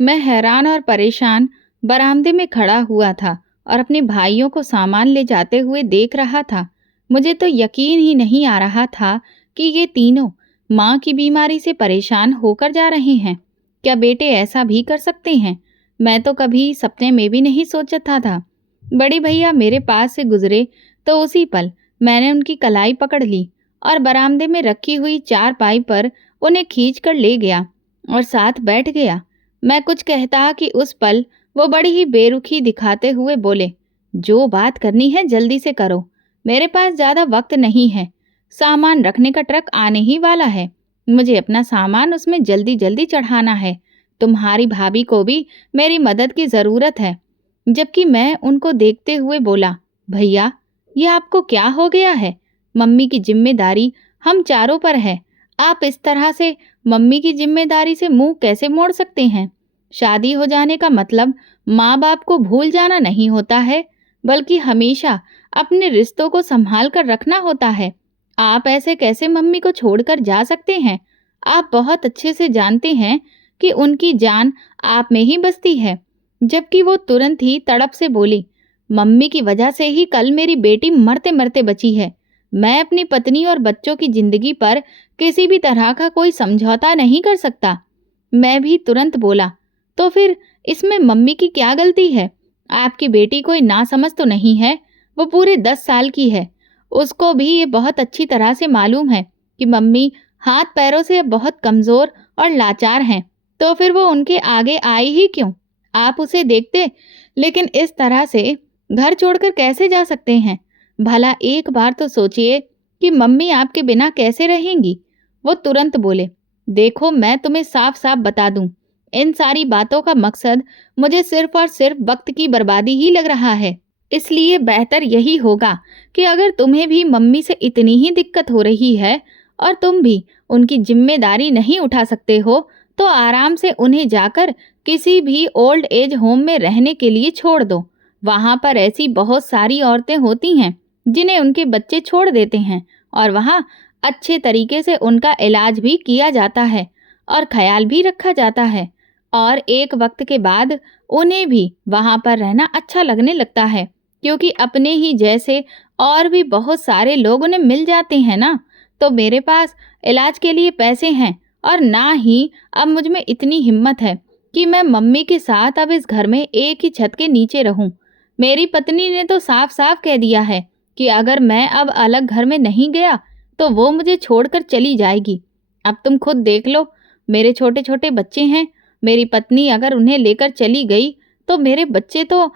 मैं हैरान और परेशान बरामदे में खड़ा हुआ था और अपने भाइयों को सामान ले जाते हुए देख रहा था। मुझे तो यकीन ही नहीं आ रहा था कि ये तीनों माँ की बीमारी से परेशान होकर जा रहे हैं। क्या बेटे ऐसा भी कर सकते हैं? मैं तो कभी सपने में भी नहीं सोचा था। बड़े भैया मेरे पास से गुजरे तो उसी पल मैंने उनकी कलाई पकड़ ली और बरामदे में रखी हुई चारपाई पर उन्हें खींच कर ले गया और साथ बैठ गया। मैं कुछ कहता कि उस पल वो बड़ी ही बेरुखी दिखाते हुए बोले, जो बात करनी है जल्दी से करो, मेरे पास ज्यादा वक्त नहीं है। सामान रखने का ट्रक आने ही वाला है, मुझे अपना सामान उसमें जल्दी जल्दी चढ़ाना है। तुम्हारी भाभी को भी मेरी मदद की जरूरत है। जबकि मैं उनको देखते हुए बोला, भैया ये आपको क्या हो गया है? मम्मी की जिम्मेदारी हम चारों पर है। आप इस तरह से मम्मी की जिम्मेदारी से मुंह कैसे मोड़ सकते हैं? शादी हो जाने का मतलब माँ बाप को भूल जाना नहीं होता है, बल्कि हमेशा अपने रिश्तों को संभाल कर रखना होता है। आप ऐसे कैसे मम्मी को छोड़कर जा सकते हैं? आप बहुत अच्छे से जानते हैं कि उनकी जान आप में ही बसती है। जबकि वो तुरंत ही तड़प से बोली, मम्मी की वजह से ही कल मेरी बेटी मरते मरते बची है। मैं अपनी पत्नी और बच्चों की जिंदगी पर किसी भी तरह का कोई समझौता नहीं कर सकता। मैं भी तुरंत बोला, तो फिर इसमें मम्मी की क्या गलती है? आपकी बेटी कोई नासमझ तो नहीं है, वो पूरे 10 साल की है। उसको भी ये बहुत अच्छी तरह से मालूम है कि मम्मी हाथ पैरों से बहुत कमजोर और लाचार हैं। तो फिर वो उनके आगे आई ही क्यों? आप उसे देखते, लेकिन इस तरह से घर छोड़कर कैसे जा सकते हैं? भला एक बार तो सोचिए कि मम्मी आपके बिना कैसे रहेंगी? वो तुरंत बोले, देखो मैं तुम्हें साफ साफ बता दूं, इन सारी बातों का मकसद मुझे सिर्फ और सिर्फ वक्त की बर्बादी ही लग रहा है। इसलिए बेहतर यही होगा कि अगर तुम्हें भी मम्मी से इतनी ही दिक्कत हो रही है और तुम भी उनकी जिम्मेदारी नहीं उठा सकते हो, तो आराम से उन्हें जाकर किसी भी ओल्ड एज होम में रहने के लिए छोड़ दो। वहां पर ऐसी बहुत सारी औरतें होती हैं जिन्हें उनके बच्चे छोड़ देते हैं और वहां अच्छे तरीके से उनका इलाज भी किया जाता है और ख्याल भी रखा जाता है, और एक वक्त के बाद उन्हें भी वहां पर रहना अच्छा लगने लगता है, क्योंकि अपने ही जैसे और भी बहुत सारे लोग उन्हें मिल जाते हैं ना। तो मेरे पास इलाज के लिए पैसे हैं और ना ही अब मुझ में इतनी हिम्मत है कि मैं मम्मी के साथ अब इस घर में एक ही छत के नीचे रहूं। मेरी पत्नी ने तो साफ साफ कह दिया है कि अगर मैं अब अलग घर में नहीं गया तो वो मुझे छोड़कर चली जाएगी। अब तुम खुद देख लो, मेरे छोटे छोटे बच्चे हैं। मेरी पत्नी अगर उन्हें लेकर चली गई तो मेरे बच्चे तो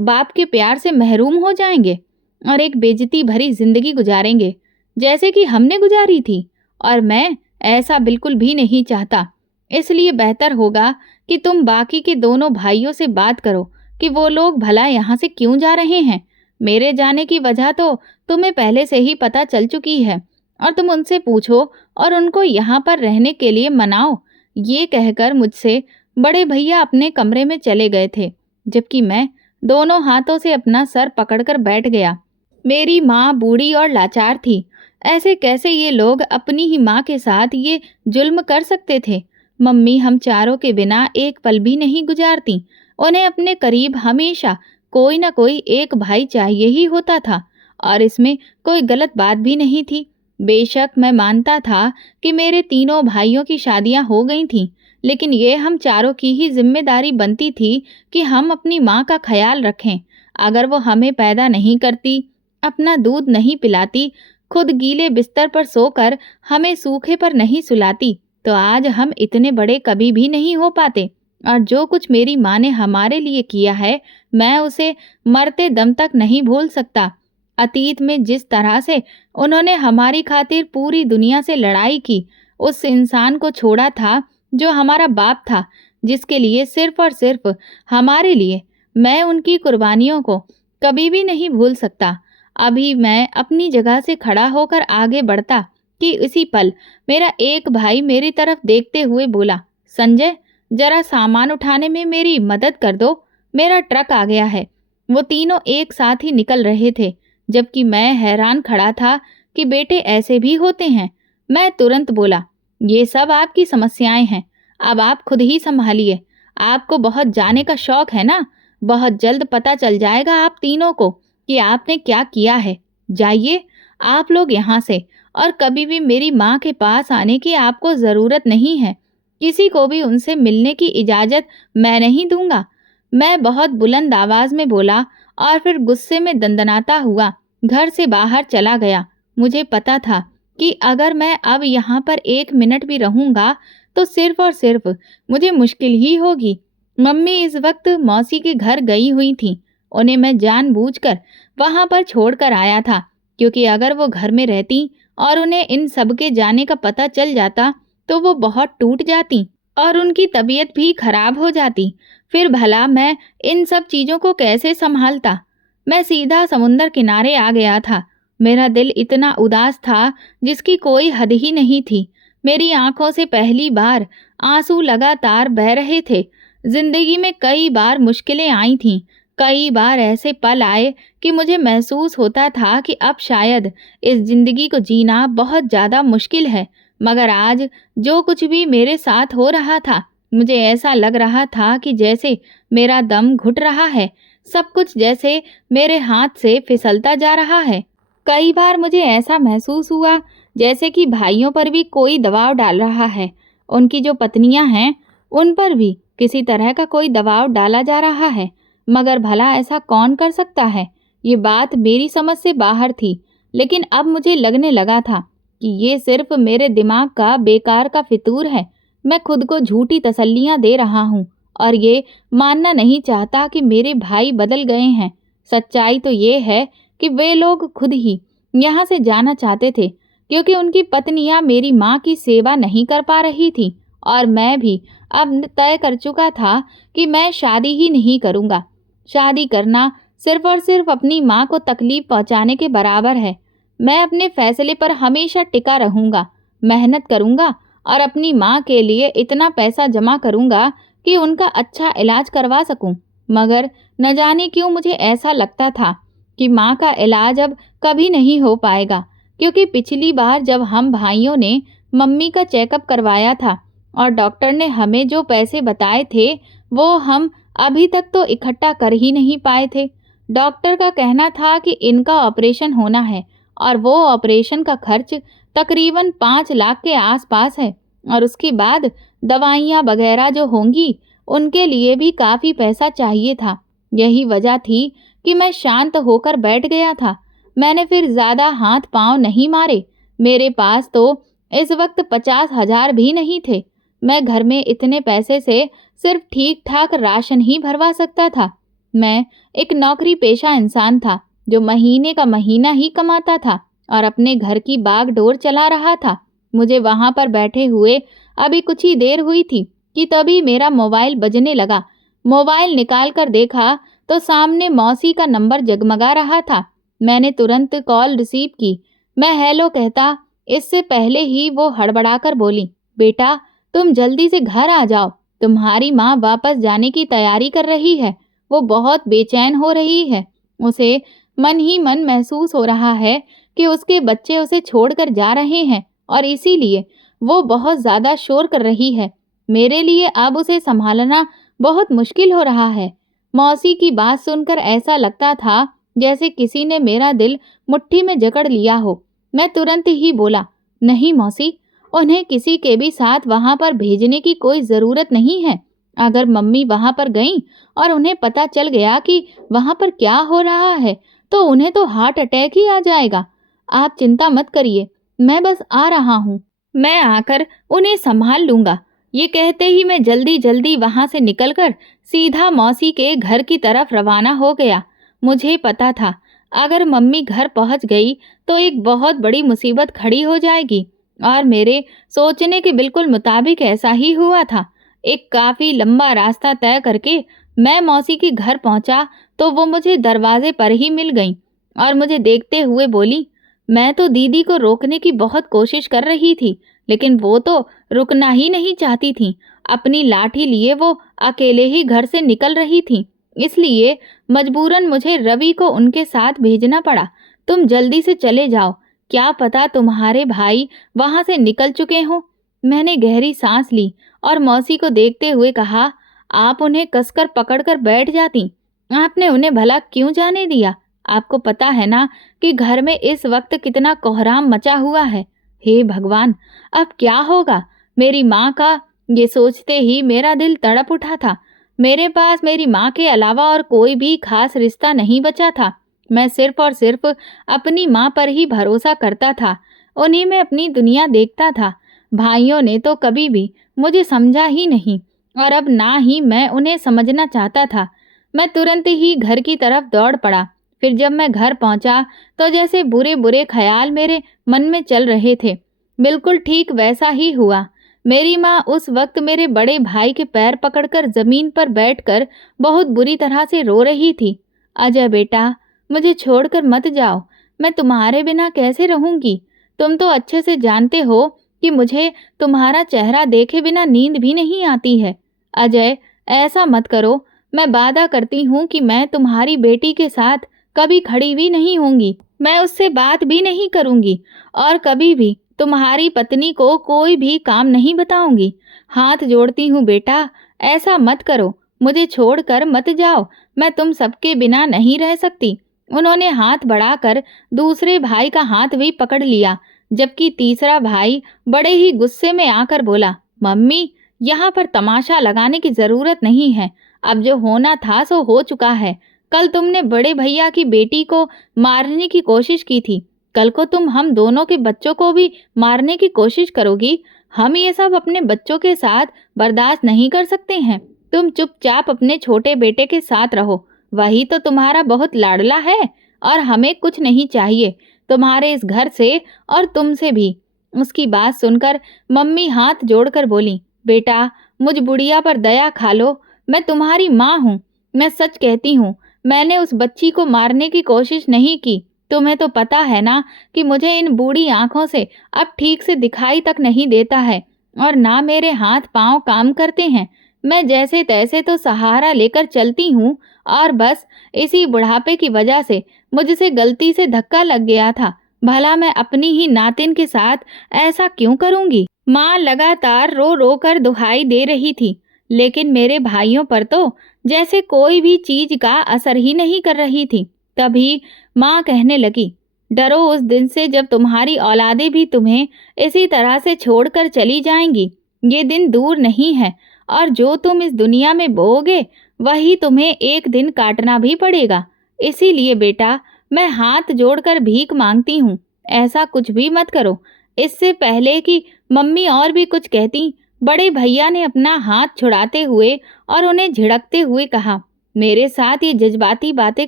बाप के प्यार से महरूम हो जाएंगे और एक बेइज्जती भरी जिंदगी गुजारेंगे जैसे कि हमने गुजारी थी। और मैं ऐसा बिल्कुल भी नहीं चाहता। इसलिए बेहतर होगा कि तुम बाकी के दोनों भाइयों से बात करो कि वो लोग भला यहाँ से क्यों जा रहे हैं। मेरे जाने की वजह तो तुम्हें पहले से ही पता चल चुकी है, और तुम उनसे पूछो और उनको यहाँ पर रहने के लिए मनाओ। ये कहकर मुझसे बड़े भैया अपने कमरे में चले गए थे, जबकि मैं दोनों हाथों से अपना सर पकड़कर बैठ गया। मेरी माँ बूढ़ी और लाचार थी। ऐसे कैसे ये लोग अपनी ही माँ के साथ ये जुल्म कर सकते थे? मम्मी हम चारों के बिना एक पल भी नहीं गुजारती। उन्हें अपने करीब हमेशा कोई ना कोई एक भाई चाहिए ही होता था, और इसमें कोई गलत बात भी नहीं थी। बेशक मैं मानता था कि मेरे तीनों भाइयों की शादियां हो गई थीं, लेकिन ये हम चारों की ही जिम्मेदारी बनती थी कि हम अपनी माँ का ख्याल रखें। अगर वो हमें पैदा नहीं करती, अपना दूध नहीं पिलाती, खुद गीले बिस्तर पर सोकर हमें सूखे पर नहीं सुलाती, तो आज हम इतने बड़े कभी भी नहीं हो पाते। और जो कुछ मेरी माँ ने हमारे लिए किया है, मैं उसे मरते दम तक नहीं भूल सकता। अतीत में जिस तरह से उन्होंने हमारी खातिर पूरी दुनिया से लड़ाई की, उस इंसान को छोड़ा था जो हमारा बाप था, जिसके लिए सिर्फ और सिर्फ हमारे लिए, मैं उनकी कुर्बानियों को कभी भी नहीं भूल सकता। अभी मैं अपनी जगह से खड़ा होकर आगे बढ़ता कि इसी पल मेरा एक भाई मेरी तरफ देखते हुए बोला, संजय जरा सामान उठाने में मेरी मदद कर दो, मेरा ट्रक आ गया है। वो तीनों एक साथ ही निकल रहे थे, जबकि मैं हैरान खड़ा था कि बेटे ऐसे भी होते हैं। मैं तुरंत बोला, ये सब आपकी समस्याएं हैं, अब आप खुद ही संभालिए। आपको बहुत जाने का शौक है ना? बहुत जल्द पता चल जाएगा आप तीनों को कि आपने क्या किया है। जाइए आप लोग यहाँ से, और कभी भी मेरी माँ के पास आने की आपको ज़रूरत नहीं है। किसी को भी उनसे मिलने की इजाज़त मैं नहीं दूँगा। मैं बहुत बुलंद आवाज़ में बोला और फिर गुस्से में दंदनाता हुआ घर से बाहर चला गया। मुझे पता था कि अगर मैं अब यहाँ पर 1 मिनट भी रहूँगा तो सिर्फ़ और सिर्फ़ मुझे मुश्किल ही होगी। मम्मी इस वक़्त मौसी के घर गई हुई थीं। उन्हें मैं जानबूझकर वहाँ पर छोड़कर आया था, क्योंकि अगर वो घर में रहतीं और उन्हें इन सब के जाने का पता चल जाता तो वो बहुत टूट जातीं और उनकी तबीयत भी खराब हो जाती। फिर भला मैं इन सब चीज़ों को कैसे सँभालता? मैं सीधा समुंदर किनारे आ गया था। मेरा दिल इतना उदास था जिसकी कोई हद ही नहीं थी। मेरी आँखों से पहली बार आँसू लगातार बह रहे थे। ज़िंदगी में कई बार मुश्किलें आई थीं। कई बार ऐसे पल आए कि मुझे महसूस होता था कि अब शायद इस ज़िंदगी को जीना बहुत ज़्यादा मुश्किल है। मगर आज जो कुछ भी मेरे साथ हो रहा था, मुझे ऐसा लग रहा था कि जैसे मेरा दम घुट रहा है, सब कुछ जैसे मेरे हाथ से फिसलता जा रहा है। कई बार मुझे ऐसा महसूस हुआ जैसे कि भाइयों पर भी कोई दबाव डाल रहा है। उनकी जो पत्नियां हैं, उन पर भी किसी तरह का कोई दबाव डाला जा रहा है। मगर भला ऐसा कौन कर सकता है? ये बात मेरी समझ से बाहर थी, लेकिन अब मुझे लगने लगा था कि ये सिर्फ मेरे दिमाग का बेकार का फितूर है। मैं खुद को झूठी तसल्लियां दे रहा हूँ और ये मानना नहीं चाहता कि मेरे भाई बदल गए हैं। सच्चाई तो ये है कि वे लोग खुद ही यहाँ से जाना चाहते थे, क्योंकि उनकी पत्नियां मेरी माँ की सेवा नहीं कर पा रही थी और मैं भी अब तय कर चुका था कि मैं शादी ही नहीं करूँगा। शादी करना सिर्फ और सिर्फ अपनी माँ को तकलीफ पहुँचाने के बराबर है। मैं अपने फैसले पर हमेशा टिका रहूँगा, मेहनत करूँगा और अपनी माँ के लिए इतना पैसा जमा करूँगा कि उनका अच्छा इलाज करवा सकूँ। मगर न जाने क्यों मुझे ऐसा लगता था कि माँ का इलाज अब कभी नहीं हो पाएगा, क्योंकि पिछली बार जब हम भाइयों ने मम्मी का चेकअप करवाया था और डॉक्टर ने हमें जो पैसे बताए थे, वो हम अभी तक तो इकट्ठा कर ही नहीं पाए थे। डॉक्टर का कहना था कि इनका ऑपरेशन होना है और वो ऑपरेशन का खर्च तकरीबन 5 लाख के आसपास है, और उसके बाद दवाइयाँ वगैरह जो होंगी, उनके लिए भी काफ़ी पैसा चाहिए था। यही वजह थी कि मैं शांत होकर बैठ गया था। मैंने फिर ज़्यादा हाथ पाँव नहीं मारे। मेरे पास तो इस वक्त 50,000 भी नहीं थे। मैं घर में इतने पैसे से सिर्फ ठीक ठाक राशन ही भरवा सकता था। मैं एक नौकरी पेशा इंसान था जो महीने का महीना ही कमाता था और अपने घर की बागडोर चला रहा था। मुझे वहां पर बैठे हुए अभी कुछ ही देर हुई थी कि तभी मेरा मोबाइल बजने लगा। मोबाइल निकाल कर देखा तो सामने मौसी का नंबर जगमगा रहा था। मैंने तुरंत कॉल रिसीव की। मैं हेलो कहता इससे पहले ही वो हड़बड़ाकर बोली, बेटा तुम जल्दी से घर आ जाओ, तुम्हारी माँ वापस जाने की तैयारी कर रही है। वो बहुत बेचैन हो रही है। उसे मन ही मन महसूस हो रहा है कि उसके बच्चे उसे छोड़कर जा रहे हैं और इसीलिए वो बहुत ज़्यादा शोर कर रही है। मेरे लिए अब उसे संभालना बहुत मुश्किल हो रहा है। मौसी की बात सुनकर ऐसा लगता था जैसे किसी ने मेरा दिल मुट्ठी में जकड़ लिया हो। मैं तुरंत ही बोला, नहीं मौसी, उन्हें किसी के भी साथ वहां पर भेजने की कोई ज़रूरत नहीं है। अगर मम्मी वहां पर गईं और उन्हें पता चल गया कि वहां पर क्या हो रहा है, तो उन्हें तो हार्ट अटैक ही आ जाएगा। आप चिंता मत करिए, मैं बस आ रहा हूँ। मैं आकर उन्हें संभाल लूंगा। ये कहते ही मैं जल्दी जल्दी वहां से निकलकर सीधा मौसी के घर की तरफ रवाना हो गया। मुझे पता था अगर मम्मी घर पहुंच गई तो एक बहुत बड़ी मुसीबत खड़ी हो जाएगी, और मेरे सोचने के बिल्कुल मुताबिक ऐसा ही हुआ था। एक काफ़ी लंबा रास्ता तय करके मैं मौसी के घर पहुंचा तो वो मुझे दरवाजे पर ही मिल गईं और मुझे देखते हुए बोली, मैं तो दीदी को रोकने की बहुत कोशिश कर रही थी, लेकिन वो तो रुकना ही नहीं चाहती थीं। अपनी लाठी लिए वो अकेले ही घर से निकल रही थीं। इसलिए मजबूरन मुझे रवि को उनके साथ भेजना पड़ा। तुम जल्दी से चले जाओ, क्या पता तुम्हारे भाई वहां से निकल चुके हों। मैंने गहरी सांस ली और मौसी को देखते हुए कहा, आप उन्हें कसकर पकड़कर बैठ जाती। आपने उन्हें भला क्यों जाने दिया? आपको पता है ना कि घर में इस वक्त कितना कोहराम मचा हुआ है। हे भगवान, अब क्या होगा? मेरी माँ का ये सोचते ही मेरा दिल तड़प उठा था। मेरे पास मेरी माँ के अलावा और कोई भी खास रिश्ता नहीं बचा था। मैं सिर्फ और सिर्फ अपनी माँ पर ही भरोसा करता था। उन्हीं में अपनी दुनिया देखता था। भाइयों ने तो कभी भी मुझे समझा ही नहीं, और अब ना ही मैं उन्हें समझना चाहता था। मैं तुरंत ही घर की तरफ दौड़ पड़ा। फिर जब मैं घर पहुंचा तो जैसे बुरे बुरे ख्याल मेरे मन में चल रहे थे, बिल्कुल ठीक वैसा ही हुआ। मेरी माँ उस वक्त मेरे बड़े भाई के पैर पकड़कर जमीन पर बैठकर बहुत बुरी तरह से रो रही थी। अजय बेटा, मुझे छोड़कर मत जाओ। मैं तुम्हारे बिना कैसे रहूंगी? तुम तो अच्छे से जानते हो कि मुझे तुम्हारा चेहरा देखे बिना नींद भी नहीं आती है। अजय, ऐसा मत करो। मैं वादा करती हूँ कि मैं तुम्हारी बेटी के साथ कभी खड़ी भी नहीं होंगी। मैं उससे बात भी नहीं करूंगी और कभी भी तुम्हारी पत्नी को कोई भी काम नहीं बताऊंगी। हाथ जोड़ती हूँ बेटा, ऐसा मत करो। मुझे छोड़कर मत जाओ। मैं तुम सबके बिना नहीं रह सकती। उन्होंने हाथ बढ़ाकर दूसरे भाई का हाथ भी पकड़ लिया, जबकि तीसरा भाई बड़े ही गुस्से में आकर बोला, मम्मी, यहाँ पर तमाशा लगाने की जरूरत नहीं है। अब जो होना था सो हो चुका है। कल तुमने बड़े भैया की बेटी को मारने की कोशिश की थी। कल को तुम हम दोनों के बच्चों को भी मारने की कोशिश करोगी। हम ये सब अपने बच्चों के साथ बर्दाश्त नहीं कर सकते हैं। तुम चुपचाप अपने छोटे बेटे के साथ रहो। वही तो तुम्हारा बहुत लाडला है और हमें कुछ नहीं चाहिए तुम्हारे इस घर से और तुमसे भी। उसकी बात सुनकर मम्मी हाथ जोड़कर बोली, बेटा, मुझ बुढ़िया पर दया खा लो। मैं तुम्हारी माँ हूँ। मैं सच कहती हूँ, मैंने उस बच्ची को मारने की कोशिश नहीं की। तुम्हें तो पता है ना कि मुझे इन बूढ़ी आंखों से अब ठीक से दिखाई तक नहीं देता है और ना मेरे हाथ पांव काम करते हैं। मैं जैसे तैसे तो सहारा लेकर चलती हूँ और बस इसी बुढ़ापे की वजह से मुझसे गलती से धक्का लग गया था। भला मैं अपनी ही नातिन के साथ ऐसा क्यों करूंगी? माँ लगातार रो रो कर दुहाई दे रही थी, लेकिन मेरे भाइयों पर तो जैसे कोई भी चीज का असर ही नहीं कर रही थी। तभी माँ कहने लगी, डरो उस दिन से जब तुम्हारी औलादें भी तुम्हें इसी तरह से छोड़कर चली जाएंगी। ये दिन दूर नहीं है और जो तुम इस दुनिया में बोओगे वही तुम्हें एक दिन काटना भी पड़ेगा। इसीलिए बेटा, मैं हाथ जोड़कर भीख मांगती हूँ, ऐसा कुछ भी मत करो। इससे पहले कि मम्मी और भी कुछ कहती, बड़े भैया ने अपना हाथ छुड़ाते हुए और उन्हें झिड़कते हुए कहा, मेरे साथ ये जज्बाती बातें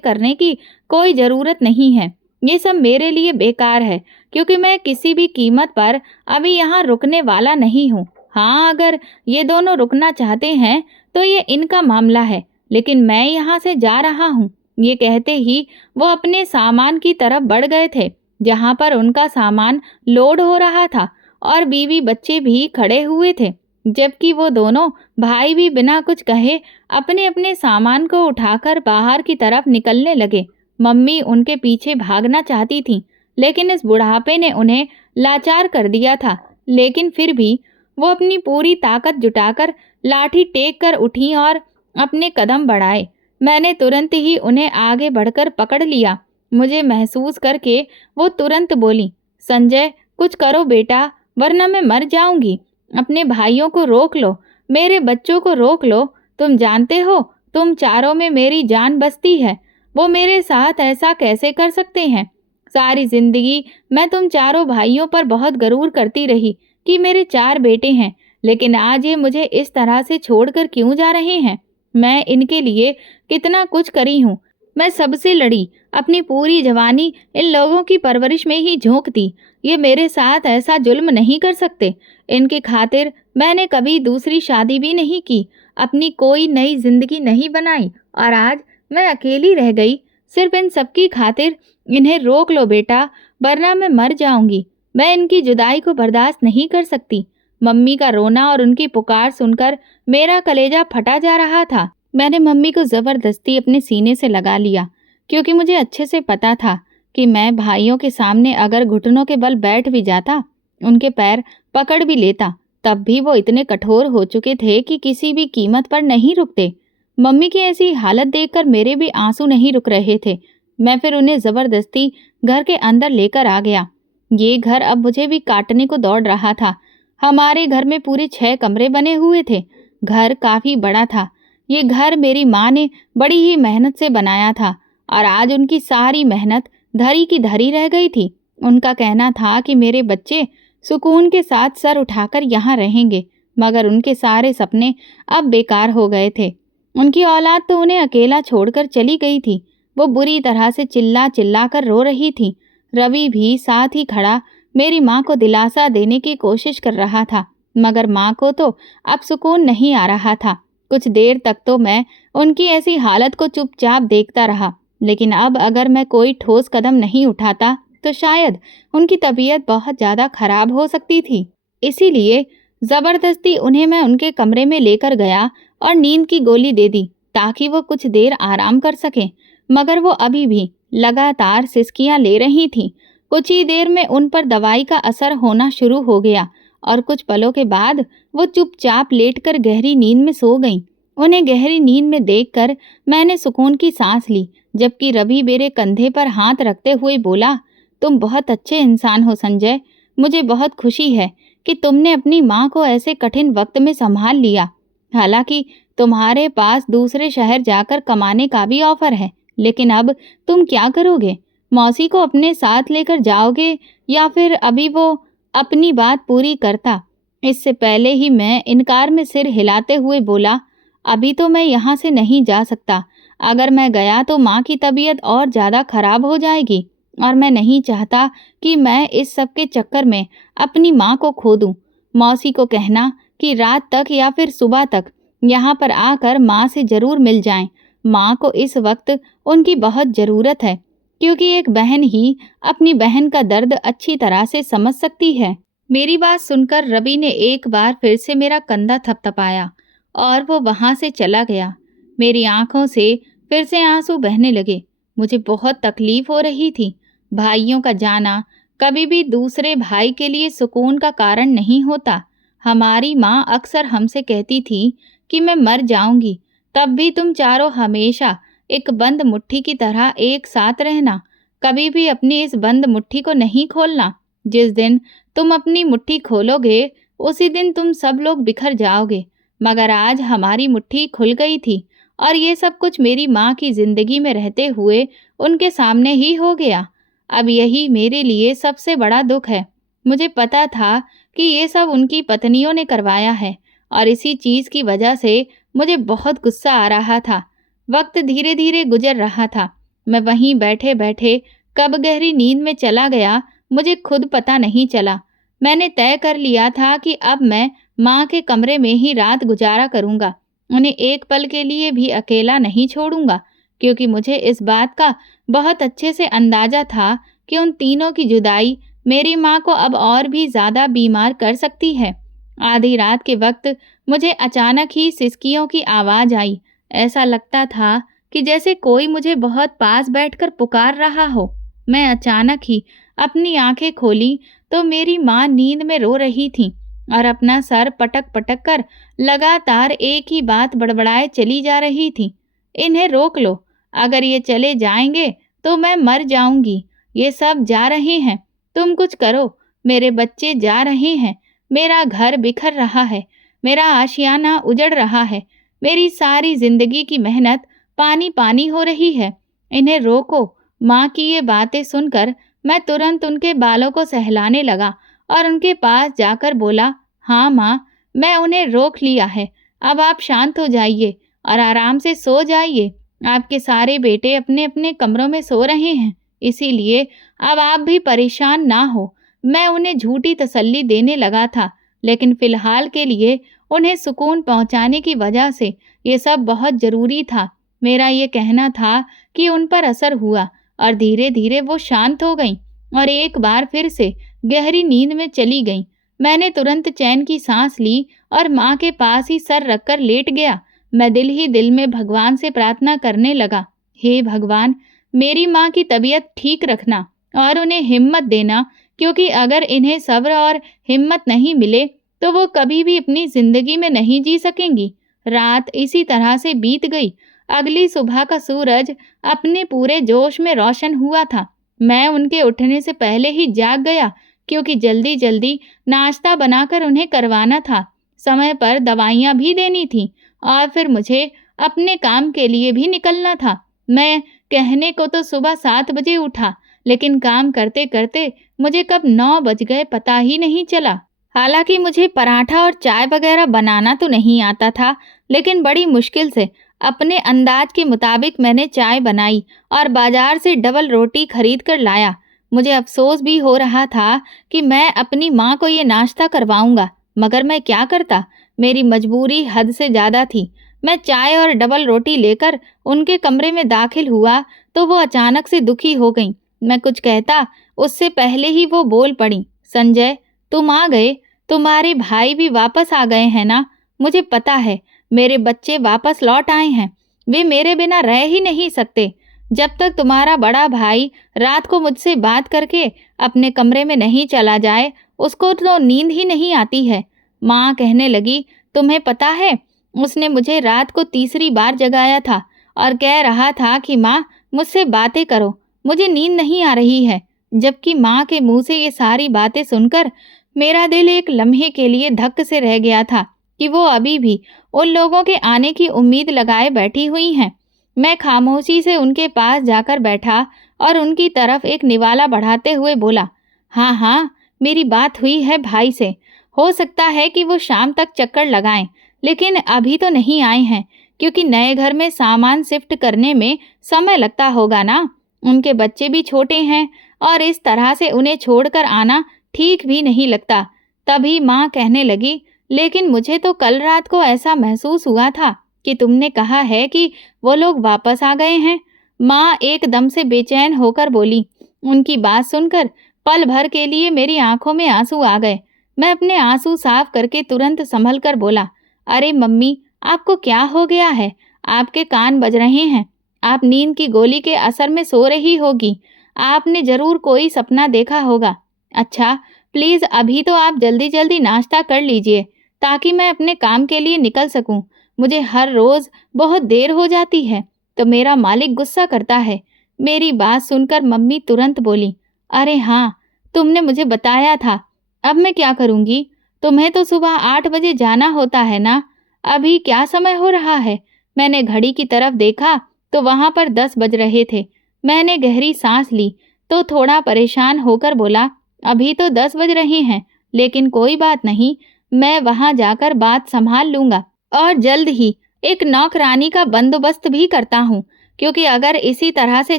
करने की कोई ज़रूरत नहीं है। ये सब मेरे लिए बेकार है, क्योंकि मैं किसी भी कीमत पर अभी यहाँ रुकने वाला नहीं हूँ। हाँ, अगर ये दोनों रुकना चाहते हैं तो ये इनका मामला है, लेकिन मैं यहाँ से जा रहा हूँ। ये कहते ही वो अपने सामान की तरफ बढ़ गए थे, जहाँ पर उनका सामान लोड हो रहा था और बीवी बच्चे भी खड़े हुए थे, जबकि वो दोनों भाई भी बिना कुछ कहे अपने अपने सामान को उठाकर बाहर की तरफ निकलने लगे। मम्मी उनके पीछे भागना चाहती थी, लेकिन इस बुढ़ापे ने उन्हें लाचार कर दिया था। लेकिन फिर भी वो अपनी पूरी ताकत जुटाकर लाठी टेक कर उठी और अपने कदम बढ़ाए। मैंने तुरंत ही उन्हें आगे बढ़कर पकड़ लिया। मुझे महसूस करके वो तुरंत बोली, संजय, कुछ करो बेटा, वरना मैं मर जाऊंगी। अपने भाइयों को रोक लो, मेरे बच्चों को रोक लो। तुम जानते हो, तुम चारों में मेरी जान बसती है। वो मेरे साथ ऐसा कैसे कर सकते हैं? सारी जिंदगी मैं तुम चारों भाइयों पर बहुत गरूर करती रही कि मेरे 4 बेटे हैं, लेकिन आज ये मुझे इस तरह से छोड़कर क्यों जा रहे हैं? मैं इनके लिए कितना कुछ करी हूँ। मैं सबसे लड़ी, अपनी पूरी जवानी इन लोगों की परवरिश में ही झोंक दी। ये मेरे साथ ऐसा जुल्म नहीं कर सकते। इनकी खातिर मैंने कभी दूसरी शादी भी नहीं की, अपनी कोई नई जिंदगी नहीं बनाई और आज मैं अकेली रह गई। सिर्फ इन सबकी खातिर इन्हें रोक लो बेटा, वरना मैं मर जाऊंगी। मैं इनकी जुदाई को बर्दाश्त नहीं कर सकती। मम्मी का रोना और उनकी पुकार सुनकर मेरा कलेजा फटा जा रहा था। मैंने मम्मी को जबरदस्ती अपने सीने से लगा लिया, क्योंकि मुझे अच्छे से पता था कि मैं भाइयों के सामने अगर घुटनों के बल बैठ भी जाता, उनके पैर पकड़ भी लेता, तब भी वो इतने कठोर हो चुके थे कि किसी भी कीमत पर नहीं रुकते। मम्मी की ऐसी हालत देखकर मेरे भी आंसू नहीं रुक रहे थे। मैं फिर उन्हें जबरदस्ती घर के अंदर लेकर आ गया। ये घर अब मुझे भी काटने को दौड़ रहा था। हमारे घर में पूरे 6 कमरे बने हुए थे। घर काफी बड़ा था। ये घर मेरी माँ ने बड़ी ही मेहनत से बनाया था और आज उनकी सारी मेहनत धरी की धरी रह गई थी। उनका कहना था कि मेरे बच्चे सुकून के साथ सर उठाकर यहाँ रहेंगे, मगर उनके सारे सपने अब बेकार हो गए थे। उनकी औलाद तो उन्हें अकेला छोड़कर चली गई थी। वो बुरी तरह से चिल्ला चिल्ला कर रो रही थी। रवि भी साथ ही खड़ा मेरी माँ को दिलासा देने की कोशिश कर रहा था, मगर माँ को तो अब सुकून नहीं आ रहा था। कुछ देर तक तो मैं उनकी ऐसी हालत को चुपचाप देखता रहा, लेकिन अब अगर मैं कोई ठोस कदम नहीं उठाता तो शायद उनकी तबीयत बहुत ज़्यादा खराब हो सकती थी। इसीलिए ज़बरदस्ती उन्हें मैं उनके कमरे में लेकर गया और नींद की गोली दे दी ताकि वो कुछ देर आराम कर सकें, मगर वो अभी भी लगातार सिसकियां ले रही थीं। कुछ ही देर में उन पर दवाई का असर होना शुरू हो गया और कुछ पलों के बाद वो चुपचाप लेटकर गहरी नींद में सो गईं। उन्हें गहरी नींद में देखकर मैंने सुकून की सांस ली, जबकि रवि मेरे कंधे पर हाथ रखते हुए बोला, तुम बहुत अच्छे इंसान हो संजय। मुझे बहुत खुशी है कि तुमने अपनी माँ को ऐसे कठिन वक्त में संभाल लिया। हालांकि तुम्हारे पास दूसरे शहर जाकर कमाने का भी ऑफर है, लेकिन अब तुम क्या करोगे? मौसी को अपने साथ लेकर जाओगे या फिर अभी वो अपनी बात पूरी करता? इससे पहले ही मैं इनकार में सिर हिलाते हुए बोला, अभी तो मैं यहाँ से नहीं जा सकता। अगर मैं गया तो माँ की तबीयत और ज़्यादा खराब हो जाएगी और मैं नहीं चाहता कि मैं इस सब के चक्कर में अपनी माँ को खो दूँ। मौसी को कहना कि रात तक या फिर सुबह तक यहाँ पर आकर माँ से ज़रूर मिल जाएं। माँ को इस वक्त उनकी बहुत ज़रूरत है, क्योंकि एक बहन ही अपनी बहन का दर्द अच्छी तरह से समझ सकती है। मेरी बात सुनकर रवि ने एक बार फिर से मेरा कंधा थपथपाया और वो वहाँ से चला गया। मेरी आंखों से फिर से आंसू बहने लगे। मुझे बहुत तकलीफ हो रही थी। भाइयों का जाना कभी भी दूसरे भाई के लिए सुकून का कारण नहीं होता। हमारी माँ अक्सर हमसे कहती थी कि मैं मर जाऊंगी, तब भी तुम चारों हमेशा एक बंद मुट्ठी की तरह एक साथ रहना। कभी भी अपनी इस बंद मुट्ठी को नहीं खोलना। जिस दिन तुम अपनी मुट्ठी खोलोगे, उसी दिन तुम सब लोग बिखर जाओगे। मगर आज हमारी मुट्ठी खुल गई थी और ये सब कुछ मेरी माँ की जिंदगी में रहते हुए उनके सामने ही हो गया। अब यही मेरे लिए सबसे बड़ा दुख है। मुझे पता था कि ये सब उनकी पत्नियों ने करवाया है और इसी चीज़ की वजह से मुझे बहुत गुस्सा आ रहा था। वक्त धीरे धीरे गुजर रहा था। मैं वहीं बैठे बैठे कब गहरी नींद में चला गया, मुझे खुद पता नहीं चला। मैंने तय कर लिया था कि अब मैं माँ के कमरे में ही रात गुजारा करूँगा। उन्हें एक पल के लिए भी अकेला नहीं छोड़ूंगा, क्योंकि मुझे इस बात का बहुत अच्छे से अंदाजा था कि उन तीनों की जुदाई मेरी माँ को अब और भी ज़्यादा बीमार कर सकती है। आधी रात के वक्त मुझे अचानक ही सिसकियों की आवाज़ आई। ऐसा लगता था कि जैसे कोई मुझे बहुत पास बैठकर पुकार रहा हो। मैं अचानक ही अपनी आंखें खोली तो मेरी माँ नींद में रो रही थी और अपना सर पटक पटक कर लगातार एक ही बात बड़बड़ाए चली जा रही थी। इन्हें रोक लो, अगर ये चले जाएंगे तो मैं मर जाऊंगी। ये सब जा रहे हैं, तुम कुछ करो। मेरे बच्चे जा रहे हैं, मेरा घर बिखर रहा है, मेरा आशियाना उजड़ रहा है, मेरी सारी जिंदगी की मेहनत पानी पानी हो रही है। इन्हें रोको। माँ की ये बातें सुनकर मैं तुरंत उनके बालों को सहलाने लगा और उनके पास जाकर बोला, हाँ माँ, मैं उन्हें रोक लिया है। अब आप शांत हो जाइए और आराम से सो जाइए। आपके सारे बेटे अपने अपने कमरों में सो रहे हैं, इसीलिए अब आप भी परेशान ना हो। मैं उन्हें झूठी तसल्ली देने लगा था, लेकिन फिलहाल के लिए उन्हें सुकून पहुंचाने की वजह से ये सब बहुत ज़रूरी था। मेरा ये कहना था कि उन पर असर हुआ और धीरे धीरे वो शांत हो गईं और एक बार फिर से गहरी नींद में चली गईं। मैंने तुरंत चैन की सांस ली और माँ के पास ही सर रखकर लेट गया। मैं दिल ही दिल में भगवान से प्रार्थना करने लगा, हे भगवान, मेरी माँ की तबीयत ठीक रखना और उन्हें हिम्मत देना, क्योंकि अगर इन्हें सब्र और हिम्मत नहीं मिले तो वो कभी भी अपनी ज़िंदगी में नहीं जी सकेंगी। रात इसी तरह से बीत गई। अगली सुबह का सूरज अपने पूरे जोश में रोशन हुआ था। मैं उनके उठने से पहले ही जाग गया, क्योंकि जल्दी-जल्दी नाश्ता बनाकर उन्हें करवाना था। समय पर दवाइयाँ भी देनी थीं और फिर मुझे अपने काम के लिए भी निकलना था। मैं कहने को तो सुबह 7 बजे उठा, लेकिन काम करते-करते मुझे कब 9 बज गए पता ही नहीं चला। हालाँकि मुझे पराठा और चाय वग़ैरह बनाना तो नहीं आता था, लेकिन बड़ी मुश्किल से अपने अंदाज़ के मुताबिक मैंने चाय बनाई और बाज़ार से डबल रोटी खरीद कर लाया। मुझे अफ़सोस भी हो रहा था कि मैं अपनी माँ को ये नाश्ता करवाऊँगा, मगर मैं क्या करता? मेरी मजबूरी हद से ज़्यादा थी। मैं चाय और डबल रोटी लेकर उनके कमरे में दाखिल हुआ, तो वो अचानक से दुखी हो गईं। मैं कुछ कहता, उससे पहले ही वो बोल पड़ीं, "संजय, तुम आ गए? तुम्हारे भाई भी वापस आ गए हैं ना? मुझे पता है, मेरे बच्चे वापस लौट आए हैं। वे मेरे बिना रह ही नहीं सकते। जब तक तुम्हारा बड़ा भाई रात को मुझसे बात करके अपने कमरे में नहीं चला जाए, उसको तो नींद ही नहीं आती है।" माँ कहने लगी, "तुम्हें पता है, उसने मुझे रात को तीसरी बार जगाया था और कह रहा था कि माँ, मुझसे बातें करो, मुझे नींद नहीं आ रही है।" जबकि माँ के मुँह से ये सारी बातें सुनकर मेरा दिल एक लम्हे के लिए धक्क से रह गया था कि वो अभी भी उन लोगों के आने की उम्मीद लगाए बैठी हुई हैं। मैं खामोशी से उनके पास जाकर बैठा और उनकी तरफ एक निवाला बढ़ाते हुए बोला, "हाँ हाँ, मेरी बात हुई है भाई से। हो सकता है कि वो शाम तक चक्कर लगाएं, लेकिन अभी तो नहीं आए हैं, क्योंकि नए घर में सामान शिफ्ट करने में समय लगता होगा ना। उनके बच्चे भी छोटे हैं और इस तरह से उन्हें छोड़कर आना ठीक भी नहीं लगता।" तभी माँ कहने लगी, "लेकिन मुझे तो कल रात को ऐसा महसूस हुआ था कि तुमने कहा है कि वो लोग वापस आ गए हैं।" माँ एकदम से बेचैन होकर बोली। उनकी बात सुनकर पल भर के लिए मेरी आंखों में आंसू आ गए। मैं अपने आंसू साफ करके तुरंत संभल कर बोला, "अरे मम्मी, आपको क्या हो गया है? आपके कान बज रहे हैं। आप नींद की गोली के असर में सो रही होगी। आपने ज़रूर कोई सपना देखा होगा। अच्छा, प्लीज़ अभी तो आप जल्दी-जल्दी नाश्ता कर लीजिए, ताकि मैं अपने काम के लिए निकल सकूं। मुझे हर रोज़ बहुत देर हो जाती है, तो मेरा मालिक गुस्सा करता है।" मेरी बात सुनकर मम्मी तुरंत बोली, "अरे हाँ, तुमने मुझे बताया था। अब मैं क्या करूँगी? तुम्हें तो सुबह 8 बजे जाना होता है ना? अभी क्या समय हो रहा है?" मैंने घड़ी की तरफ देखा, तो वहाँ पर 10 बज रहे थे। मैंने गहरी सांस ली, तो थोड़ा परेशान होकर बोला, "अभी तो 10 बज रहे हैं, लेकिन कोई बात नहीं, मैं वहाँ जाकर बात संभाल लूँगा और जल्द ही एक नौकरानी का बंदोबस्त भी करता हूँ, क्योंकि अगर इसी तरह से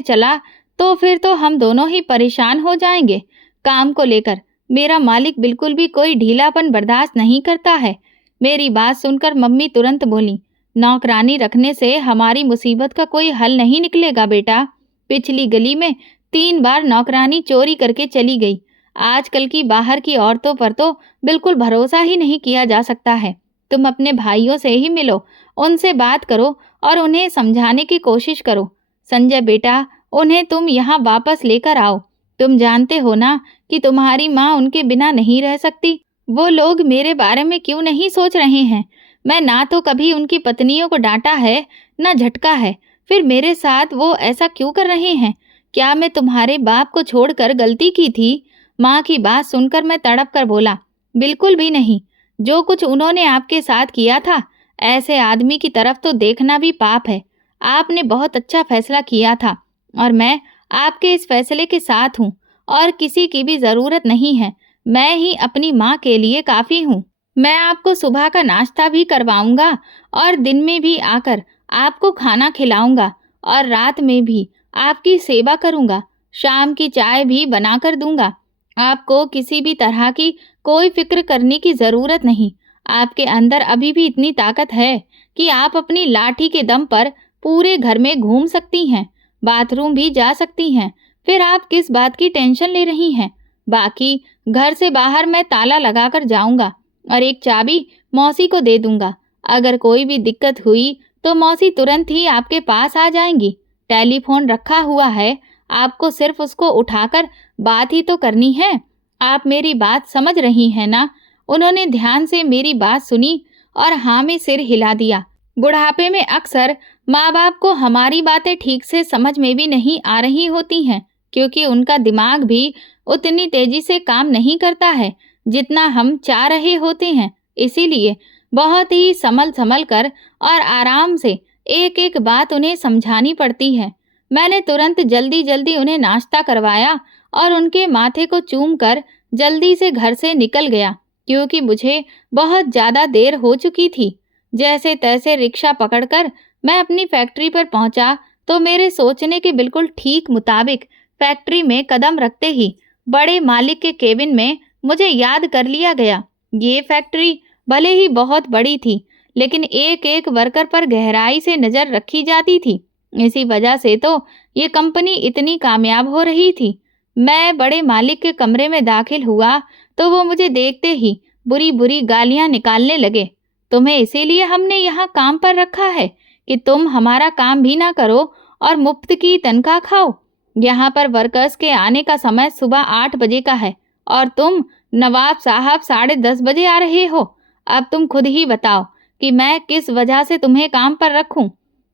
चला, तो फिर तो हम दोनों ही परेशान हो जाएँगे काम को लेकर। मेरा मालिक बिल्कुल भी कोई ढीलापन बर्दाश्त नहीं करता है।" मेरी बात सुनकर मम्मी तुरंत बोलीं, "नौकरानी रखने से हमारी मुसीबत का कोई हल नहीं निकलेगा बेटा। पिछली गली में 3 बार नौकरानी चोरी करके चली गई। आजकल की बाहर की औरतों पर तो बिल्कुल भरोसा ही नहीं किया जा सकता है। तुम अपने भाइयों से ही मिलो, उनसे बात करो और उन्हें समझाने की कोशिश करो। संजय बेटा, उन्हें तुम यहाँ वापस लेकर आओ। तुम जानते हो ना कि तुम्हारी माँ उनके बिना नहीं रह सकती। वो लोग मेरे बारे में क्यों नहीं सोच रहे हैं? मैं ना तो कभी उनकी पत्नियों को डाँटा है, ना झटका है। फिर मेरे साथ वो ऐसा क्यों कर रहे हैं? क्या मैं तुम्हारे बाप को छोड़कर गलती की थी?" माँ की बात सुनकर मैं तड़प कर बोला, "बिल्कुल भी नहीं। जो कुछ उन्होंने आपके साथ किया था, ऐसे आदमी की तरफ तो देखना भी पाप है। आपने बहुत अच्छा फैसला किया था और मैं आपके इस फैसले के साथ हूँ और किसी की भी ज़रूरत नहीं है। मैं ही अपनी माँ के लिए काफ़ी हूँ। मैं आपको सुबह का नाश्ता भी करवाऊँगा और दिन में भी आकर आपको खाना खिलाऊँगा और रात में भी आपकी सेवा करूँगा। शाम की चाय भी बनाकर दूँगा। आपको किसी भी तरह की कोई फ़िक्र करने की ज़रूरत नहीं। आपके अंदर अभी भी इतनी ताकत है कि आप अपनी लाठी के दम पर पूरे घर में घूम सकती हैं, बाथरूम भी जा सकती हैं। फिर आप किस बात की टेंशन ले रही हैं? बाकी घर से बाहर मैं ताला लगाकर जाऊँगा और एक चाबी मौसी को दे दूँगा। अगर कोई भी दिक्कत हुई तो मौसी तुरंत ही आपके पास आ जाएँगी। टेलीफ़ोन रखा हुआ है, आपको सिर्फ़ उसको उठाकर बात ही तो करनी है। आप मेरी बात समझ रही हैं ना? उन्होंने ध्यान से मेरी बात सुनी और हाँ में सिर हिला दिया। बुढ़ापे में अक्सर माँ बाप को हमारी बातें ठीक से समझ में भी नहीं आ रही होती हैं, क्योंकि उनका दिमाग भी उतनी तेजी से काम नहीं करता है जितना हम चाह रहे होते हैं। इसीलिए बहुत ही संभल संभल कर और आराम से एक एक बात उन्हें समझानी पड़ती है। मैंने तुरंत जल्दी जल्दी उन्हें नाश्ता करवाया और उनके माथे को चूम कर जल्दी से घर से निकल गया, क्योंकि मुझे बहुत ज़्यादा देर हो चुकी थी। जैसे तैसे रिक्शा पकड़कर मैं अपनी फैक्ट्री पर पहुंचा तो मेरे सोचने के बिल्कुल ठीक मुताबिक फैक्ट्री में कदम रखते ही बड़े मालिक के केबिन में मुझे याद कर लिया गया। ये फैक्ट्री भले ही बहुत बड़ी थी, लेकिन एक एक वर्कर पर गहराई से नज़र रखी जाती थी। इसी वजह से तो ये कंपनी इतनी कामयाब हो रही थी। मैं बड़े मालिक के कमरे में दाखिल हुआ तो वो मुझे देखते ही बुरी बुरी गालियां निकालने लगे। तुम्हें इसीलिए हमने यहाँ काम पर रखा है कि तुम हमारा काम भी ना करो और मुफ्त की तनख्वाह खाओ। यहाँ पर वर्कर्स के आने का समय सुबह 8 बजे का है और तुम नवाब साहब 10:30 बजे आ रहे हो। अब तुम खुद ही बताओ कि मैं किस वजह से तुम्हें काम पर रखूं।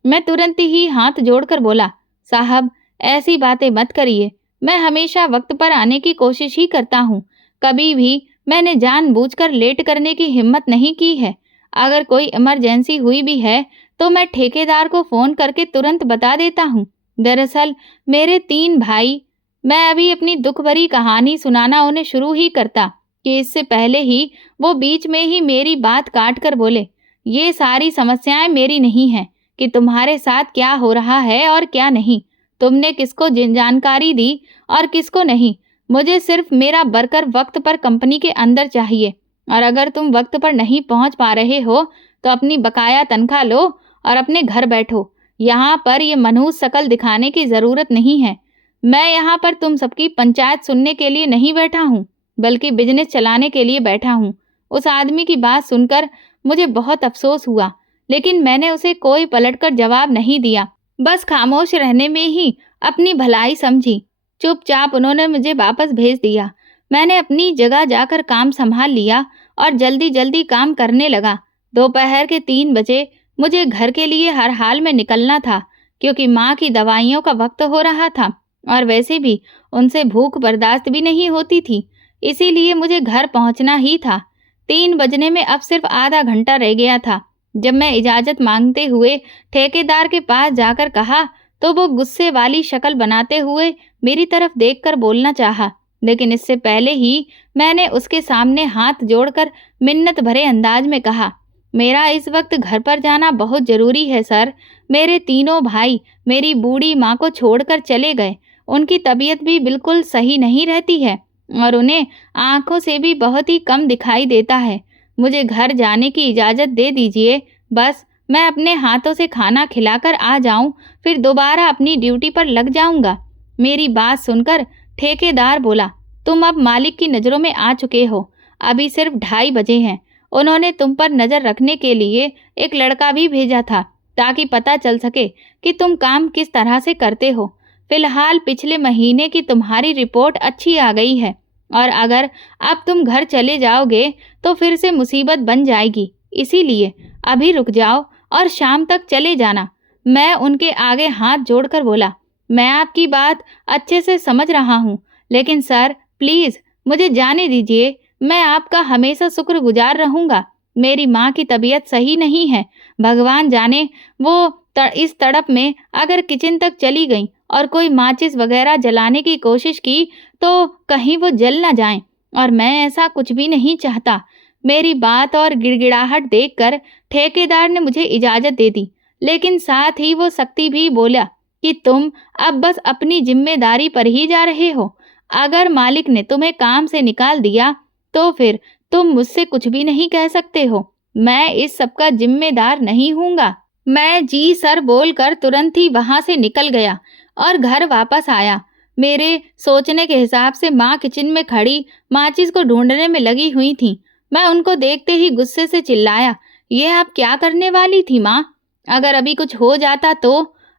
मैं तुरंत ही हाथ जोड़कर बोला, साहब ऐसी बातें मत करिए, मैं हमेशा वक्त पर आने की कोशिश ही करता हूँ। कभी भी मैंने जानबूझकर लेट करने की हिम्मत नहीं की है। अगर कोई इमरजेंसी हुई भी है तो मैं ठेकेदार को फ़ोन करके तुरंत बता देता हूँ। दरअसल मेरे 3 भाई, मैं अभी अपनी दुख भरी कहानी सुनाना उन्हें शुरू ही करता कि इससे पहले ही वो बीच में ही मेरी बात काट कर बोले, ये सारी समस्याएं मेरी नहीं हैं कि तुम्हारे साथ क्या हो रहा है और क्या नहीं, तुमने किसको जानकारी दी और किसको नहीं। मुझे सिर्फ मेरा वर्कर वक्त पर कंपनी के अंदर चाहिए, और अगर तुम वक्त पर नहीं पहुंच पा रहे हो तो अपनी बकाया तनख्वाह लो और अपने घर बैठो। यहाँ पर ये मनहूस शकल दिखाने की ज़रूरत नहीं है। मैं यहाँ पर तुम सबकी पंचायत सुनने के लिए नहीं बैठा हूँ, बल्कि बिजनेस चलाने के लिए बैठा हूँ। उस आदमी की बात सुनकर मुझे बहुत अफसोस हुआ, लेकिन मैंने उसे कोई पलटकर जवाब नहीं दिया। बस खामोश रहने में ही अपनी भलाई समझी। चुपचाप उन्होंने मुझे वापस भेज दिया। मैंने अपनी जगह जाकर काम संभाल लिया और जल्दी जल्दी काम करने लगा। दोपहर के 3 बजे मुझे घर के लिए हर हाल में निकलना था, क्योंकि माँ की दवाइयों का वक्त हो रहा था और वैसे भी उनसे भूख बर्दाश्त भी नहीं होती थी, इसीलिए मुझे घर पहुँचना ही था। 3 बजने में अब सिर्फ आधा घंटा रह गया था। जब मैं इजाज़त मांगते हुए ठेकेदार के पास जाकर कहा तो वो गुस्से वाली शक्ल बनाते हुए मेरी तरफ देखकर बोलना चाहा, लेकिन इससे पहले ही मैंने उसके सामने हाथ जोड़कर मिन्नत भरे अंदाज में कहा, मेरा इस वक्त घर पर जाना बहुत ज़रूरी है सर। मेरे तीनों भाई मेरी बूढ़ी माँ को छोड़कर चले गए। उनकी तबीयत भी बिल्कुल सही नहीं रहती है और उन्हें आँखों से भी बहुत ही कम दिखाई देता है। मुझे घर जाने की इजाज़त दे दीजिए, बस मैं अपने हाथों से खाना खिलाकर आ जाऊं, फिर दोबारा अपनी ड्यूटी पर लग जाऊंगा। मेरी बात सुनकर ठेकेदार बोला, तुम अब मालिक की नज़रों में आ चुके हो। अभी सिर्फ 2:30 बजे हैं। उन्होंने तुम पर नज़र रखने के लिए एक लड़का भी भेजा था ताकि पता चल सके कि तुम काम किस तरह से करते हो। फिलहाल पिछले महीने की तुम्हारी रिपोर्ट अच्छी आ गई है और अगर अब तुम घर चले जाओगे तो फिर से मुसीबत बन जाएगी। इसीलिए अभी रुक जाओ और शाम तक चले जाना। मैं उनके आगे हाथ जोड़कर बोला, मैं आपकी बात अच्छे से समझ रहा हूँ, लेकिन सर प्लीज़ मुझे जाने दीजिए। मैं आपका हमेशा शुक्रगुजार रहूँगा। मेरी माँ की तबीयत सही नहीं है। भगवान जाने वो इस तड़प में अगर किचन तक चली गई और कोई माचिस वगैरह जलाने की कोशिश की तो कहीं वो जल ना जाएं, और मैं ऐसा कुछ भी नहीं चाहता। मेरी बात और गिड़गिड़ाहट देखकर ठेकेदार ने मुझे इजाज़त दे दी, लेकिन साथ ही वो सख्ती भी बोला कि तुम अब बस अपनी जिम्मेदारी पर ही जा रहे हो। अगर मालिक ने तुम्हें काम से निकाल दिया तो फिर तुम मुझसे कुछ भी नहीं कह सकते हो। मैं इस सब का जिम्मेदार नहीं हूँगा। मैं जी सर बोलकर तुरंत ही वहाँ से निकल गया और घर वापस आया। मेरे सोचने के हिसाब से माँ किचन में खड़ी माचिस को ढूंढने में लगी हुई थी। मैं उनको देखते ही गुस्से से चिल्लाया, ये आप क्या करने वाली थी माँ? अगर अभी कुछ हो जाता तो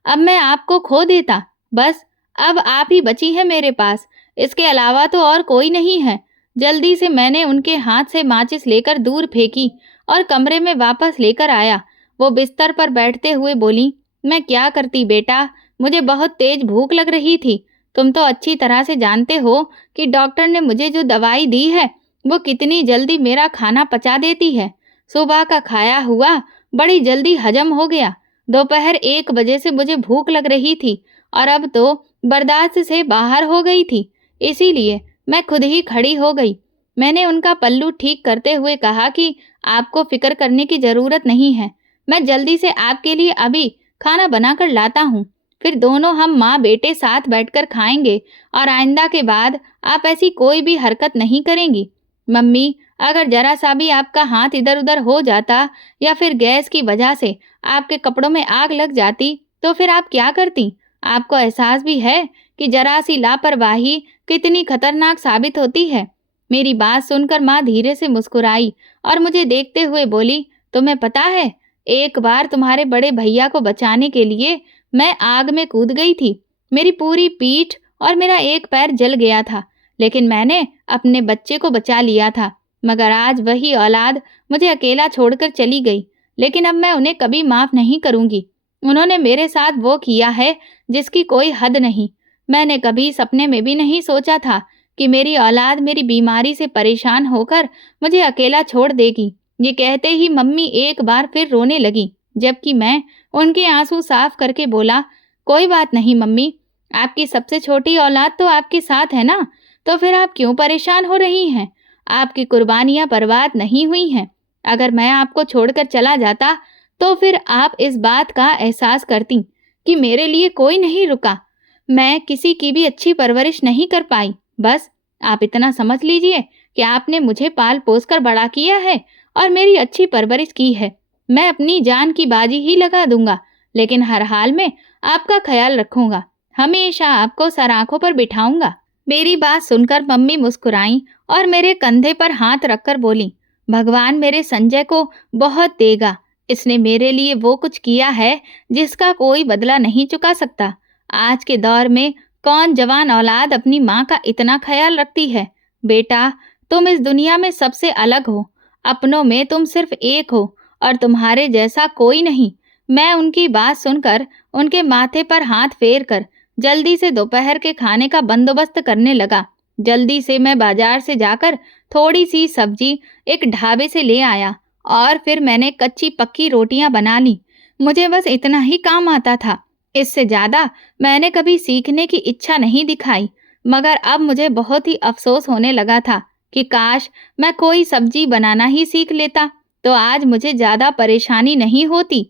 अब मैं आपको खो देता। बस अब आप ही बची हैं मेरे पास, इसके अलावा तो और कोई नहीं है। जल्दी से मैंने उनके हाथ से माचिस लेकर दूर फेंकी और कमरे में वापस लेकर आया। वो बिस्तर पर बैठते हुए बोली, मैं क्या करती बेटा, मुझे बहुत तेज भूख लग रही थी। तुम तो अच्छी तरह से जानते हो कि डॉक्टर ने मुझे जो दवाई दी है वो कितनी जल्दी मेरा खाना पचा देती है। सुबह का खाया हुआ बड़ी जल्दी हजम हो गया। दोपहर 1 बजे से मुझे भूख लग रही थी और अब तो बर्दाश्त से बाहर हो गई थी। इसीलिए मैं खुद ही खड़ी हो गई। मैंने उनका पल्लू ठीक करते हुए कहा कि आपको फिक्र करने की ज़रूरत नहीं है। मैं जल्दी से आपके लिए अभी खाना बनाकर लाता हूँ। फिर दोनों हम माँ बेटे साथ बैठकर खाएंगे और आइंदा के बाद आप ऐसी कोई भी हरकत नहीं करेंगी। मम्मी, अगर जरा सा भी आपका हाथ इधर उधर हो जाता या फिर गैस की वजह से आपके कपड़ों में आग लग जाती तो फिर आप क्या करती? आपको एहसास भी है कि जरा सी लापरवाही कितनी खतरनाक साबित होती है। मेरी बात सुनकर माँ धीरे से मुस्कुराई और मुझे देखते हुए बोली, तुम्हें पता है, एक बार तुम्हारे बड़े भैया को बचाने के लिए मैं आग में कूद गई थी। मेरी पूरी पीठ और मेरा एक पैर जल गया था, लेकिन मैंने अपने बच्चे को बचा लिया था। मगर आज वही औलाद मुझे अकेला छोड़कर चली गई, लेकिन अब मैं उन्हें कभी माफ नहीं करूंगी। उन्होंने मेरे साथ वो किया है जिसकी कोई हद नहीं। मैंने कभी सपने में भी नहीं सोचा था कि मेरी औलाद मेरी बीमारी से परेशान होकर मुझे अकेला छोड़ देगी। ये कहते ही मम्मी एक बार फिर रोने लगी, जबकि मैं उनके आंसू साफ करके बोला, कोई बात नहीं मम्मी, आपकी सबसे छोटी औलाद तो आपके साथ है ना, तो फिर आप क्यों परेशान हो रही हैं? आपकी कुर्बानियां बर्बाद नहीं हुई हैं। अगर मैं आपको छोड़कर चला जाता तो फिर आप इस बात का एहसास करती कि मेरे लिए कोई नहीं रुका। मैं किसी की भी अच्छी परवरिश नहीं कर पाई। बस आप इतना समझ लीजिए कि आपने मुझे पाल पोस कर बड़ा किया है और मेरी अच्छी परवरिश की है। मैं अपनी जान की बाजी ही लगा दूंगा, लेकिन हर हाल में आपका ख्याल रखूंगा। हमेशा आपको सर आंखों पर बिठाऊंगा। मेरी बात सुनकर मम्मी मुस्कुराई और मेरे कंधे पर हाथ रखकर बोली, भगवान मेरे संजय को बहुत देगा। इसने मेरे लिए वो कुछ किया है जिसका कोई बदला नहीं चुका सकता। आज के दौर में कौन जवान औलाद अपनी माँ का इतना ख्याल रखती है? बेटा, तुम इस दुनिया में सबसे अलग हो। अपनों में तुम सिर्फ एक हो और तुम्हारे जैसा कोई नहीं। मैं उनकी बात सुनकर उनके माथे पर हाथ फेर कर जल्दी से दोपहर के खाने का बंदोबस्त करने लगा। जल्दी से मैं बाजार से जाकर थोड़ी सी सब्जी एक ढाबे से ले आया और फिर मैंने कच्ची पक्की रोटियां बना ली। मुझे बस इतना ही काम आता था। इससे ज़्यादा मैंने कभी सीखने की इच्छा नहीं दिखाई। मगर अब मुझे बहुत ही अफसोस होने लगा था कि काश मैं कोई सब्जी बनाना ही सीख लेता, तो आज मुझे ज़्यादा परेशानी नहीं होती।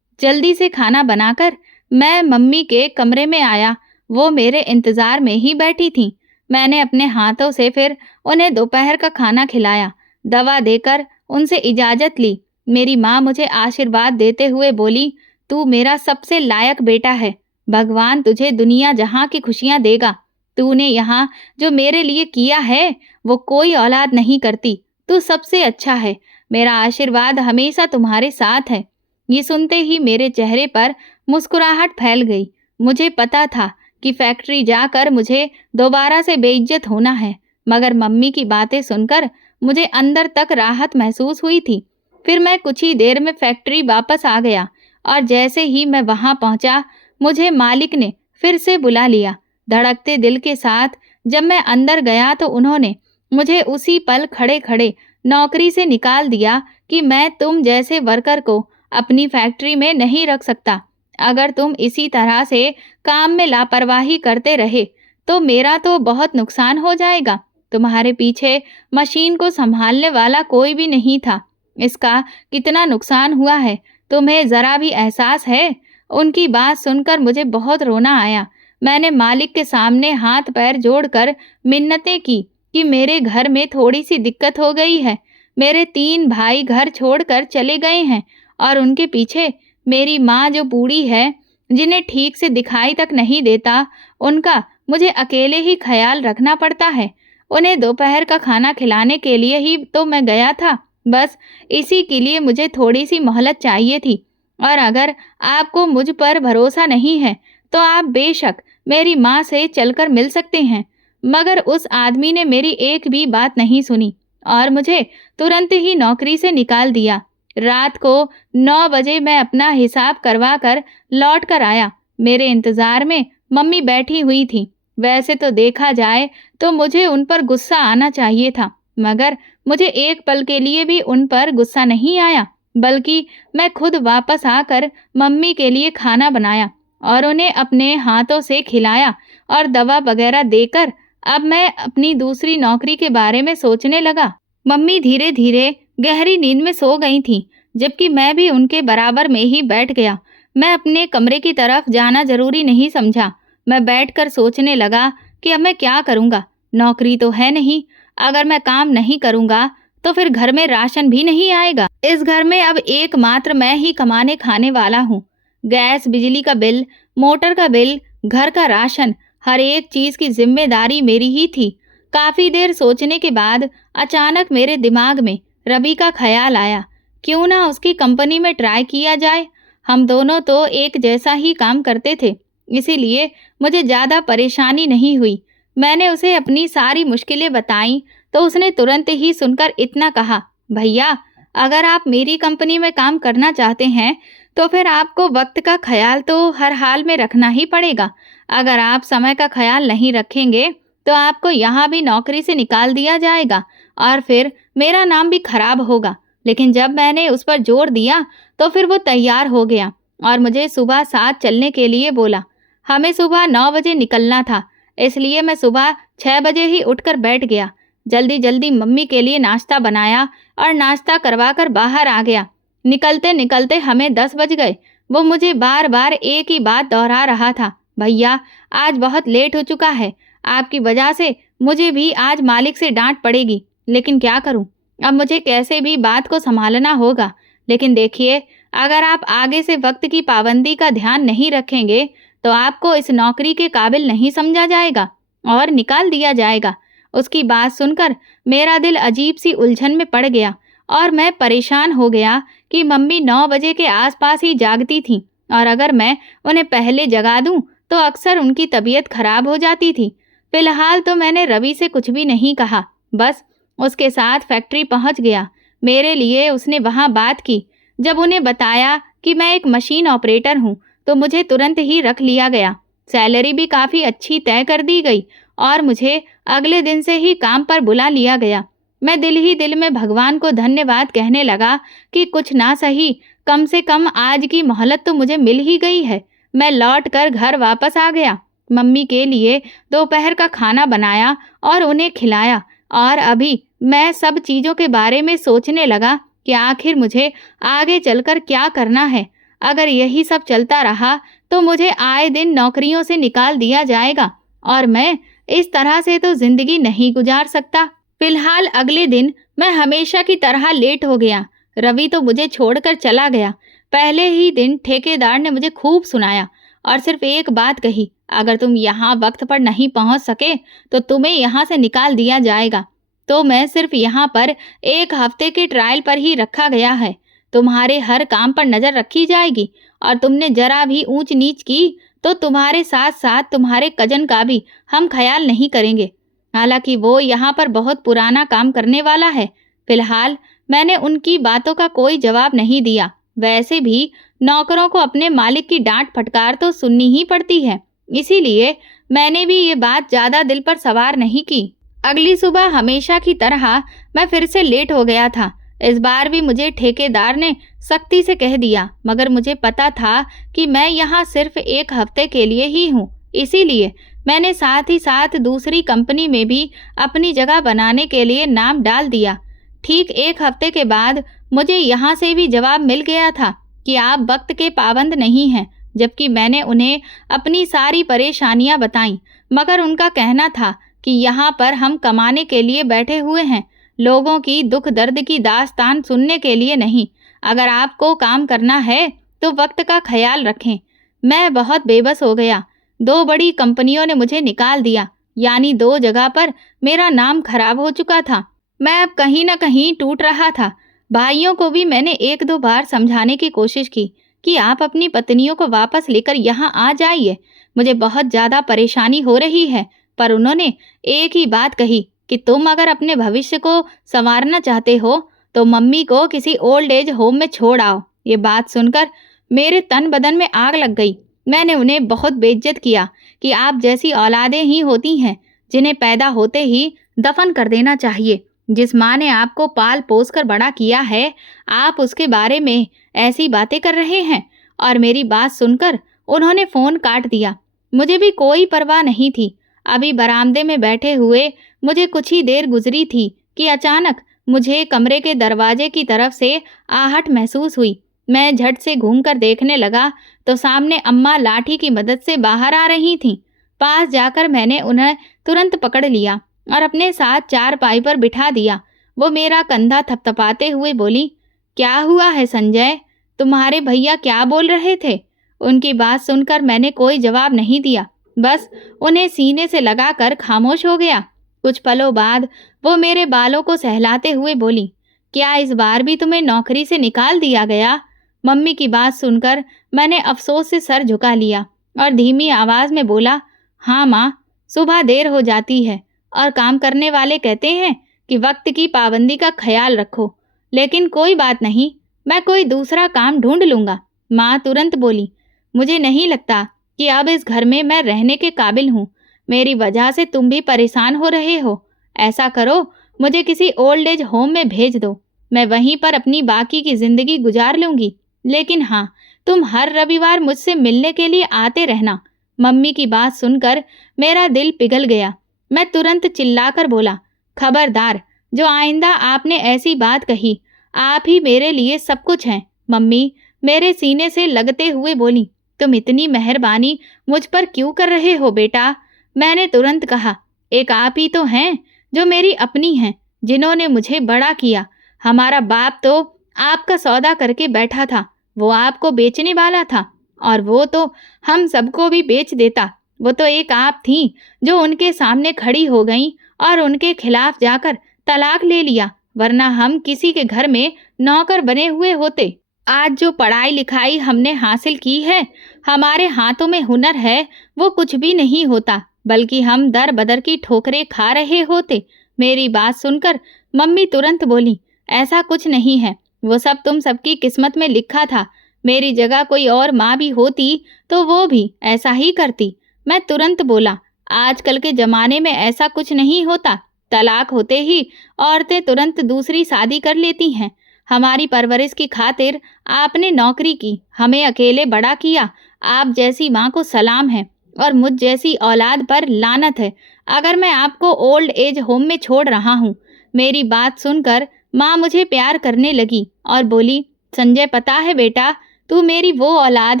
जल्दी से खाना बनाकर मैं मम्मी के कमरे में आया। वो मेरे इंतज़ार में ही बैठी थीं। मैंने अपने हाथों से फिर उन्हें दोपहर का खाना खिलाया, दवा देकर उनसे इजाज़त ली। मेरी माँ मुझे आशीर्वाद देते हुए बोली, तू मेरा सबसे लायक बेटा है। भगवान तुझे दुनिया जहाँ की खुशियाँ देगा। तूने यहाँ जो मेरे लिए किया है वो कोई औलाद नहीं करती। तू सबसे अच्छा है। मेरा आशीर्वाद हमेशा तुम्हारे साथ है। ये सुनते ही मेरे चेहरे पर मुस्कुराहट फैल गई। मुझे पता था कि फैक्ट्री जाकर मुझे दोबारा से बेइज्जत होना है, मगर मम्मी की बातें सुनकर मुझे अंदर तक राहत महसूस हुई थी। फिर मैं कुछ ही देर में फैक्ट्री वापस आ गया और जैसे ही मैं वहां पहुंचा, मुझे मालिक ने फिर से बुला लिया। धड़कते दिल के साथ जब मैं अंदर गया तो उन्होंने मुझे उसी पल खड़े खड़े नौकरी से निकाल दिया कि मैं तुम जैसे वर्कर को अपनी फैक्ट्री में नहीं रख सकता। अगर तुम इसी तरह से काम में लापरवाही करते रहे तो मेरा तो बहुत नुकसान हो जाएगा। तुम्हारे पीछे मशीन को संभालने वाला कोई भी नहीं था। इसका कितना नुकसान हुआ है तुम्हें ज़रा भी एहसास है? उनकी बात सुनकर मुझे बहुत रोना आया। मैंने मालिक के सामने हाथ पैर जोड़कर मिन्नतें की कि मेरे घर में थोड़ी सी दिक्कत हो गई है। मेरे 3 भाई घर छोड़कर चले गए हैं और उनके पीछे मेरी माँ जो बूढ़ी है, जिन्हें ठीक से दिखाई तक नहीं देता, उनका मुझे अकेले ही ख्याल रखना पड़ता है। उन्हें दोपहर का खाना खिलाने के लिए ही तो मैं गया था। बस इसी के लिए मुझे थोड़ी सी मोहलत चाहिए थी। और अगर आपको मुझ पर भरोसा नहीं है तो आप बेशक मेरी माँ से चलकर मिल सकते हैं। मगर उस आदमी ने मेरी एक भी बात नहीं सुनी और मुझे तुरंत ही नौकरी से निकाल दिया। रात को 9 बजे मैं अपना हिसाब करवा कर लौट कर आया। मेरे इंतज़ार में मम्मी बैठी हुई थी। वैसे तो देखा जाए तो मुझे उन पर गुस्सा आना चाहिए था, मगर मुझे एक पल के लिए भी उन पर गुस्सा नहीं आया, बल्कि मैं खुद वापस आकर मम्मी के लिए खाना बनाया और उन्हें अपने हाथों से खिलाया और दवा वगैरह देकर अब मैं अपनी दूसरी नौकरी के बारे में सोचने लगा। मम्मी धीरे-धीरे गहरी नींद में सो गई थीं, जबकि मैं भी उनके बराबर में ही बैठ गया। मैं अपने कमरे की तरफ जाना ज़रूरी नहीं समझा। मैं बैठकर सोचने लगा कि अब मैं क्या करूँगा? नौकरी तो है नहीं, अगर मैं काम नहीं करूँगा तो फिर घर में राशन भी नहीं आएगा। इस घर में अब एकमात्र मैं ही कमाने खाने वाला हूँ। गैस, बिजली का बिल, मोटर का बिल, घर का राशन, हर एक चीज़ की ज़िम्मेदारी मेरी ही थी। काफ़ी देर सोचने के बाद अचानक मेरे दिमाग में रवि का ख़्याल आया। क्यों ना उसकी कंपनी में ट्राई किया जाए? हम दोनों तो एक जैसा ही काम करते थे, इसीलिए मुझे ज़्यादा परेशानी नहीं हुई। मैंने उसे अपनी सारी मुश्किलें बताईं, तो उसने तुरंत ही सुनकर इतना कहा, भैया, अगर आप मेरी कंपनी में काम करना चाहते हैं, तो फिर आपको वक्त का ख्याल तो हर हाल में रखना ही पड़ेगा। अगर आप समय का ख्याल नहीं रखेंगे, तो आपको यहाँ भी नौकरी से निकाल दिया जाएगा और फिर मेरा नाम भी खराब होगा। लेकिन जब मैंने उस पर जोर दिया, तो फिर वो तैयार हो गया और मुझे सुबह 7 चलने के लिए बोला। हमें सुबह 9 बजे निकलना था, इसलिए मैं सुबह 6 बजे ही उठकर बैठ गया। जल्दी-जल्दी मम्मी के लिए नाश्ता बनाया और नाश्ता करवाकर बाहर आ गया। निकलते-निकलते हमें 10 बज गए। वो मुझे बार-बार एक ही बात दोहरा रहा था, भैया, आज बहुत लेट हो चुका है। आपकी वजह से मुझे भी आज मालिक से डाँट पड़ेगी, लेकिन क्या करूँ? अब मुझे कैसे भी बात को सँभालना होगा। लेकिन देखिए, अगर आप आगे से वक्त की पाबंदी का ध्यान नहीं रखेंगे, तो आपको इस नौकरी के काबिल नहीं समझा जाएगा और निकाल दिया जाएगा। उसकी बात सुनकर मेरा दिल अजीब सी उलझन में पड़ गया और मैं परेशान हो गया कि मम्मी 9 बजे के आसपास ही जागती थीं और अगर मैं उन्हें पहले जगा दूं, तो अक्सर उनकी तबीयत खराब हो जाती थी। फिलहाल तो मैंने रवि से कुछ भी नहीं कहा, बस उसके साथ फैक्ट्री पहुंच गया। मेरे लिए उसने वहां बात की। जब उन्हें बताया कि मैं एक मशीन ऑपरेटर हूं, तो मुझे तुरंत ही रख लिया गया। सैलरी भी काफ़ी अच्छी तय कर दी गई और मुझे अगले दिन से ही काम पर बुला लिया गया। मैं दिल ही दिल में भगवान को धन्यवाद कहने लगा कि कुछ ना सही, कम से कम आज की मोहलत तो मुझे मिल ही गई है। मैं लौटकर घर वापस आ गया। मम्मी के लिए दोपहर का खाना बनाया और उन्हें खिलाया और अभी मैं सब चीज़ों के बारे में सोचने लगा कि आखिर मुझे आगे चलकर क्या करना है। अगर यही सब चलता रहा, तो मुझे आए दिन नौकरियों से निकाल दिया जाएगा और मैं इस तरह से तो ज़िंदगी नहीं गुजार सकता। फिलहाल अगले दिन मैं हमेशा की तरह लेट हो गया। रवि तो मुझे छोड़कर चला गया। पहले ही दिन ठेकेदार ने मुझे खूब सुनाया और सिर्फ एक बात कही, अगर तुम यहाँ वक्त पर नहीं पहुँच सके, तो तुम्हें यहाँ से निकाल दिया जाएगा। तो मैं सिर्फ यहाँ पर 1 हफ्ते के ट्रायल पर ही रखा गया है। तुम्हारे हर काम पर नज़र रखी जाएगी और तुमने जरा भी ऊंच नीच की, तो तुम्हारे साथ साथ तुम्हारे कजन का भी हम ख्याल नहीं करेंगे। हालांकि वो यहाँ पर बहुत पुराना काम करने वाला है। फिलहाल मैंने उनकी बातों का कोई जवाब नहीं दिया। वैसे भी नौकरों को अपने मालिक की डांट फटकार तो सुननी ही पड़ती है, इसीलिए मैंने भी ये बात ज़्यादा दिल पर सवार नहीं की। अगली सुबह हमेशा की तरह मैं फिर से लेट हो गया था। इस बार भी मुझे ठेकेदार ने सख्ती से कह दिया, मगर मुझे पता था कि मैं यहाँ सिर्फ 1 हफ्ते के लिए ही हूँ, इसीलिए मैंने साथ ही साथ दूसरी कंपनी में भी अपनी जगह बनाने के लिए नाम डाल दिया। ठीक 1 हफ्ते के बाद मुझे यहाँ से भी जवाब मिल गया था कि आप वक्त के पाबंद नहीं हैं, जबकि मैंने उन्हें अपनी सारी परेशानियाँ बताईं, मगर उनका कहना था कि यहाँ पर हम कमाने के लिए बैठे हुए हैं, लोगों की दुख दर्द की दास्तान सुनने के लिए नहीं। अगर आपको काम करना है, तो वक्त का ख्याल रखें। मैं बहुत बेबस हो गया। 2 बड़ी कंपनियों ने मुझे निकाल दिया, यानी 2 जगह पर मेरा नाम खराब हो चुका था। मैं अब कहीं न कहीं टूट रहा था। भाइयों को भी मैंने 1-2 बार समझाने की कोशिश की कि आप अपनी पत्नियों को वापस लेकर यहाँ आ जाइए। मुझे बहुत ज़्यादा परेशानी हो रही है। पर उन्होंने एक ही बात कही कि तुम अगर अपने भविष्य को संवारना चाहते हो तो मम्मी को किसी ओल्ड एज होम में छोड़ आओ। ये बात सुनकर मेरे तन बदन में आग लग गई। मैंने उन्हें बहुत बेइज्जत किया कि आप जैसी औलादें ही होती हैं जिन्हें पैदा होते ही दफन कर देना चाहिए। जिस माँ ने आपको पाल पोस कर बड़ा किया है, आप उसके बारे में ऐसी बातें कर रहे हैं। और मेरी बात सुनकर उन्होंने फ़ोन काट दिया। मुझे भी कोई परवाह नहीं थी। अभी बरामदे में बैठे हुए मुझे कुछ ही देर गुजरी थी कि अचानक मुझे कमरे के दरवाजे की तरफ से आहट महसूस हुई। मैं झट से घूमकर देखने लगा तो सामने अम्मा लाठी की मदद से बाहर आ रही थीं। पास जाकर मैंने उन्हें तुरंत पकड़ लिया और अपने साथ चारपाई पर बिठा दिया। वो मेरा कंधा थपथपाते हुए बोली, क्या हुआ है संजय? तुम्हारे भैया क्या बोल रहे थे? उनकी बात सुनकर मैंने कोई जवाब नहीं दिया, बस उन्हें सीने से लगाकर खामोश हो गया। कुछ पलों बाद वो मेरे बालों को सहलाते हुए बोली, क्या इस बार भी तुम्हें नौकरी से निकाल दिया गया? मम्मी की बात सुनकर मैंने अफसोस से सर झुका लिया और धीमी आवाज में बोला, हाँ माँ, सुबह देर हो जाती है और काम करने वाले कहते हैं कि वक्त की पाबंदी का ख्याल रखो। लेकिन कोई बात नहीं, मैं कोई दूसरा काम ढूंढ लूंगा। माँ तुरंत बोली, मुझे नहीं लगता कि अब इस घर में मैं रहने के काबिल हूँ। मेरी वजह से तुम भी परेशान हो रहे हो। ऐसा करो, मुझे किसी ओल्ड एज होम में भेज दो। मैं वहीं पर अपनी बाकी की जिंदगी गुजार लूंगी। लेकिन हाँ, तुम हर रविवार मुझसे मिलने के लिए आते रहना। मम्मी की बात सुनकर मेरा दिल पिघल गया। मैं तुरंत चिल्लाकर बोला, खबरदार, जो आइंदा आपने ऐसी बात कही। आप ही मेरे लिए सब कुछ हैं। मम्मी मेरे सीने से लगते हुए बोली, तुम इतनी मेहरबानी मुझ पर क्यों कर रहे हो बेटा? मैंने तुरंत कहा, एक आप ही तो हैं जो मेरी अपनी हैं, जिन्होंने मुझे बड़ा किया। हमारा बाप तो आपका सौदा करके बैठा था, वो आपको बेचने वाला था और वो तो हम सबको भी बेच देता। वो तो एक आप थी जो उनके सामने खड़ी हो गई और उनके खिलाफ जाकर तलाक ले लिया, वरना हम किसी के घर में नौकर बने हुए होते। आज जो पढ़ाई लिखाई हमने हासिल की है, हमारे हाथों में हुनर है, वो कुछ भी नहीं होता, बल्कि हम दर बदर की ठोकरें खा रहे होते। मेरी बात सुनकर मम्मी तुरंत बोली, ऐसा कुछ नहीं है, वो सब तुम सबकी किस्मत में लिखा था। मेरी जगह कोई और माँ भी होती तो वो भी ऐसा ही करती। मैं तुरंत बोला, आजकल के ज़माने में ऐसा कुछ नहीं होता। तलाक होते ही औरतें तुरंत दूसरी शादी कर लेती हैं। हमारी परवरिश की खातिर आपने नौकरी की, हमें अकेले बड़ा किया। आप जैसी माँ को सलाम है और मुझ जैसी औलाद पर लानत है अगर मैं आपको ओल्ड एज होम में छोड़ रहा हूँ। मेरी बात सुनकर माँ मुझे प्यार करने लगी और बोली, संजय, पता है बेटा, तू मेरी वो औलाद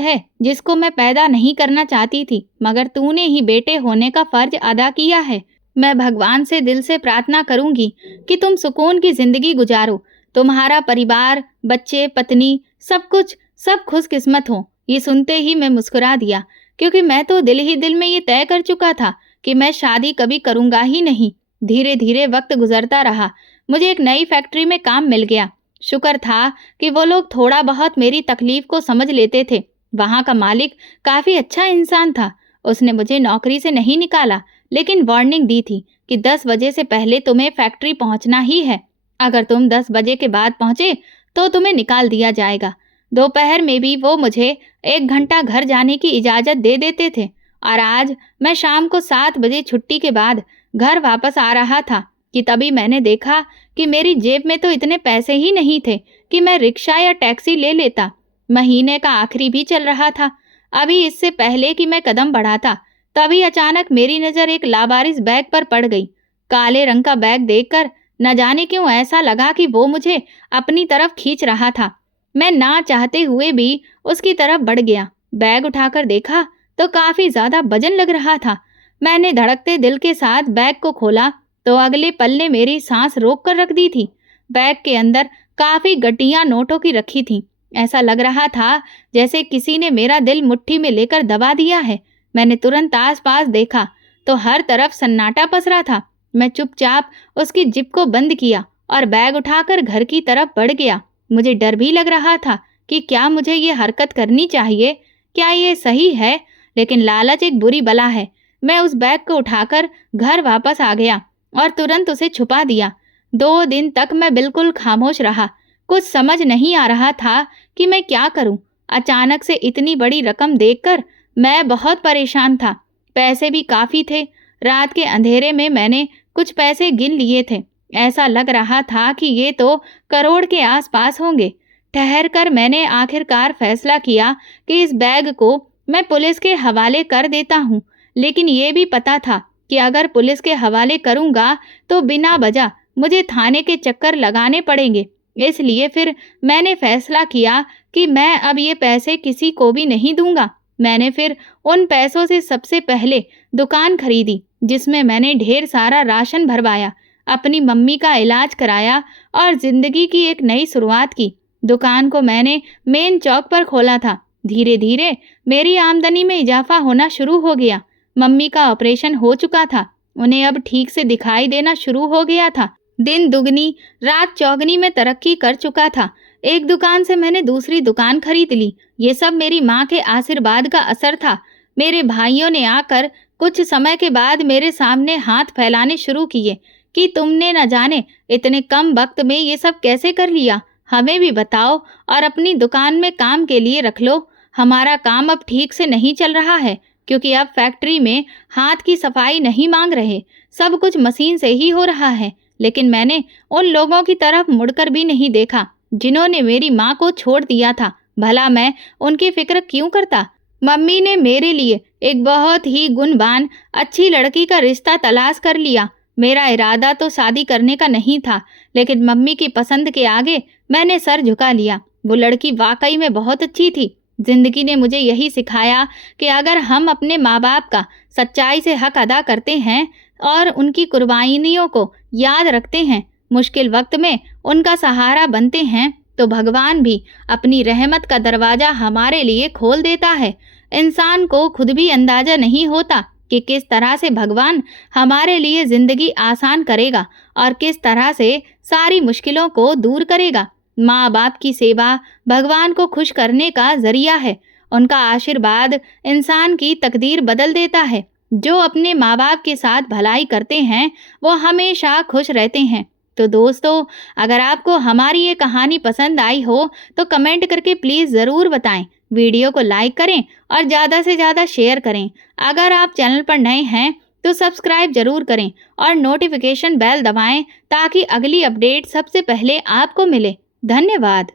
है जिसको मैं पैदा नहीं करना चाहती थी, मगर तूने ही बेटे होने का फर्ज अदा किया है। मैं भगवान से दिल से प्रार्थना करूंगी कि तुम सुकून की जिंदगी गुजारो, तुम्हारा परिवार, बच्चे, पत्नी, सब कुछ, सब खुशकिस्मत हो। ये सुनते ही मैं मुस्कुरा दिया, क्योंकि मैं तो दिल ही दिल में ये तय कर चुका था कि मैं शादी कभी करूंगा ही नहीं। धीरे धीरे वक्त गुजरता रहा। मुझे एक नई फैक्ट्री में काम मिल गया। शुक्र था कि वो लोग थोड़ा बहुत मेरी तकलीफ को समझ लेते थे। वहाँ का मालिक काफ़ी अच्छा इंसान था। उसने मुझे नौकरी से नहीं निकाला, लेकिन वार्निंग दी थी कि 10 बजे से पहले तुम्हें फैक्ट्री पहुँचना ही है। अगर तुम 10 बजे के बाद पहुँचे तो तुम्हें निकाल दिया जाएगा। दोपहर में भी वो मुझे 1 घंटा घर जाने की इजाज़त दे देते थे। और आज मैं शाम को 7 बजे छुट्टी के बाद घर वापस आ रहा था कि तभी मैंने देखा कि मेरी जेब में तो इतने पैसे ही नहीं थे कि मैं रिक्शा या टैक्सी ले लेता। महीने का आखिरी भी चल रहा था। अभी इससे पहले कि मैं कदम बढ़ाता, तभी अचानक मेरी नज़र एक लावारिस बैग पर पड़ गई। काले रंग का बैग देखकर न जाने क्यों ऐसा लगा कि वो मुझे अपनी तरफ खींच रहा था। मैं ना चाहते हुए भी उसकी तरफ बढ़ गया। बैग उठाकर देखा तो काफ़ी ज़्यादा वजन लग रहा था। मैंने धड़कते दिल के साथ बैग को खोला तो अगले पल ने मेरी सांस रोक कर रख दी थी। बैग के अंदर काफ़ी गड्डियाँ नोटों की रखी थीं। ऐसा लग रहा था जैसे किसी ने मेरा दिल मुट्ठी में लेकर दबा दिया है। मैंने तुरंत आसपास देखा तो हर तरफ सन्नाटा पसरा था। मैं चुपचाप उसकी जिप को बंद किया और बैग उठाकर घर की तरफ बढ़ गया। मुझे डर भी लग रहा था कि क्या मुझे ये हरकत करनी चाहिए, क्या ये सही है, लेकिन लालच एक बुरी बला है। मैं उस बैग को उठाकर घर वापस आ गया और तुरंत उसे छुपा दिया। 2 दिन तक मैं बिल्कुल खामोश रहा। कुछ समझ नहीं आ रहा था कि मैं क्या करूं। अचानक से इतनी बड़ी रकम देखकर मैं बहुत परेशान था। पैसे भी काफ़ी थे। रात के अंधेरे में मैंने कुछ पैसे गिन लिए थे। ऐसा लग रहा था कि ये तो करोड़ के आसपास होंगे। ठहर कर मैंने आखिरकार फैसला किया कि इस बैग को मैं पुलिस के हवाले कर देता हूँ। लेकिन ये भी पता था कि अगर पुलिस के हवाले करूँगा तो बिना वजह मुझे थाने के चक्कर लगाने पड़ेंगे। इसलिए फिर मैंने फैसला किया कि मैं अब ये पैसे किसी को भी नहीं दूंगा। मैंने फिर उन पैसों से सबसे पहले दुकान खरीदी, जिसमें मैंने ढेर सारा राशन भरवाया, अपनी मम्मी का इलाज कराया और जिंदगी की एक नई शुरुआत की। दुकान को मैंने मेन चौक पर खोला था। धीरे धीरे मेरी आमदनी में इजाफा होना शुरू हो गया। मम्मी का ऑपरेशन हो चुका था, उन्हें अब ठीक से दिखाई देना शुरू हो गया था। दिन दुगनी रात चौगनी में तरक्की कर चुका था। एक दुकान से मैंने दूसरी दुकान खरीद ली। ये सब मेरी माँ के आशीर्वाद का असर था। मेरे भाइयों ने आकर कुछ समय के बाद मेरे सामने हाथ फैलाने शुरू किए कि तुमने न जाने इतने कम वक्त में ये सब कैसे कर लिया, हमें भी बताओ और अपनी दुकान में काम के लिए रख लो। हमारा काम अब ठीक से नहीं चल रहा है, क्योंकि अब फैक्ट्री में हाथ की सफाई नहीं मांग रहे, सब कुछ मशीन से ही हो रहा है। लेकिन मैंने उन लोगों की तरफ मुड़कर भी नहीं देखा जिन्होंने मेरी माँ को छोड़ दिया था। भला मैं उनकी फिक्र क्यों करता। मम्मी ने मेरे लिए एक बहुत ही गुणवान अच्छी लड़की का रिश्ता तलाश कर लिया। मेरा इरादा तो शादी करने का नहीं था, लेकिन मम्मी की पसंद के आगे मैंने सर झुका लिया। वो लड़की वाकई में बहुत अच्छी थी। जिंदगी ने मुझे यही सिखाया कि अगर हम अपने माँ बाप का सच्चाई से हक अदा करते हैं और उनकी कुर्बानियों को याद रखते हैं, मुश्किल वक्त में उनका सहारा बनते हैं, तो भगवान भी अपनी रहमत का दरवाज़ा हमारे लिए खोल देता है। इंसान को खुद भी अंदाज़ा नहीं होता कि किस तरह से भगवान हमारे लिए ज़िंदगी आसान करेगा और किस तरह से सारी मुश्किलों को दूर करेगा। माँ बाप की सेवा भगवान को खुश करने का ज़रिया है। उनका आशीर्वाद इंसान की तकदीर बदल देता है। जो अपने माँ बाप के साथ भलाई करते हैं वो हमेशा खुश रहते हैं। तो दोस्तों, अगर आपको हमारी ये कहानी पसंद आई हो तो कमेंट करके प्लीज़ ज़रूर बताएं। वीडियो को लाइक करें और ज़्यादा से ज़्यादा शेयर करें। अगर आप चैनल पर नए हैं तो सब्सक्राइब ज़रूर करें और नोटिफिकेशन बेल दबाएं ताकि अगली अपडेट सबसे पहले आपको मिले। धन्यवाद।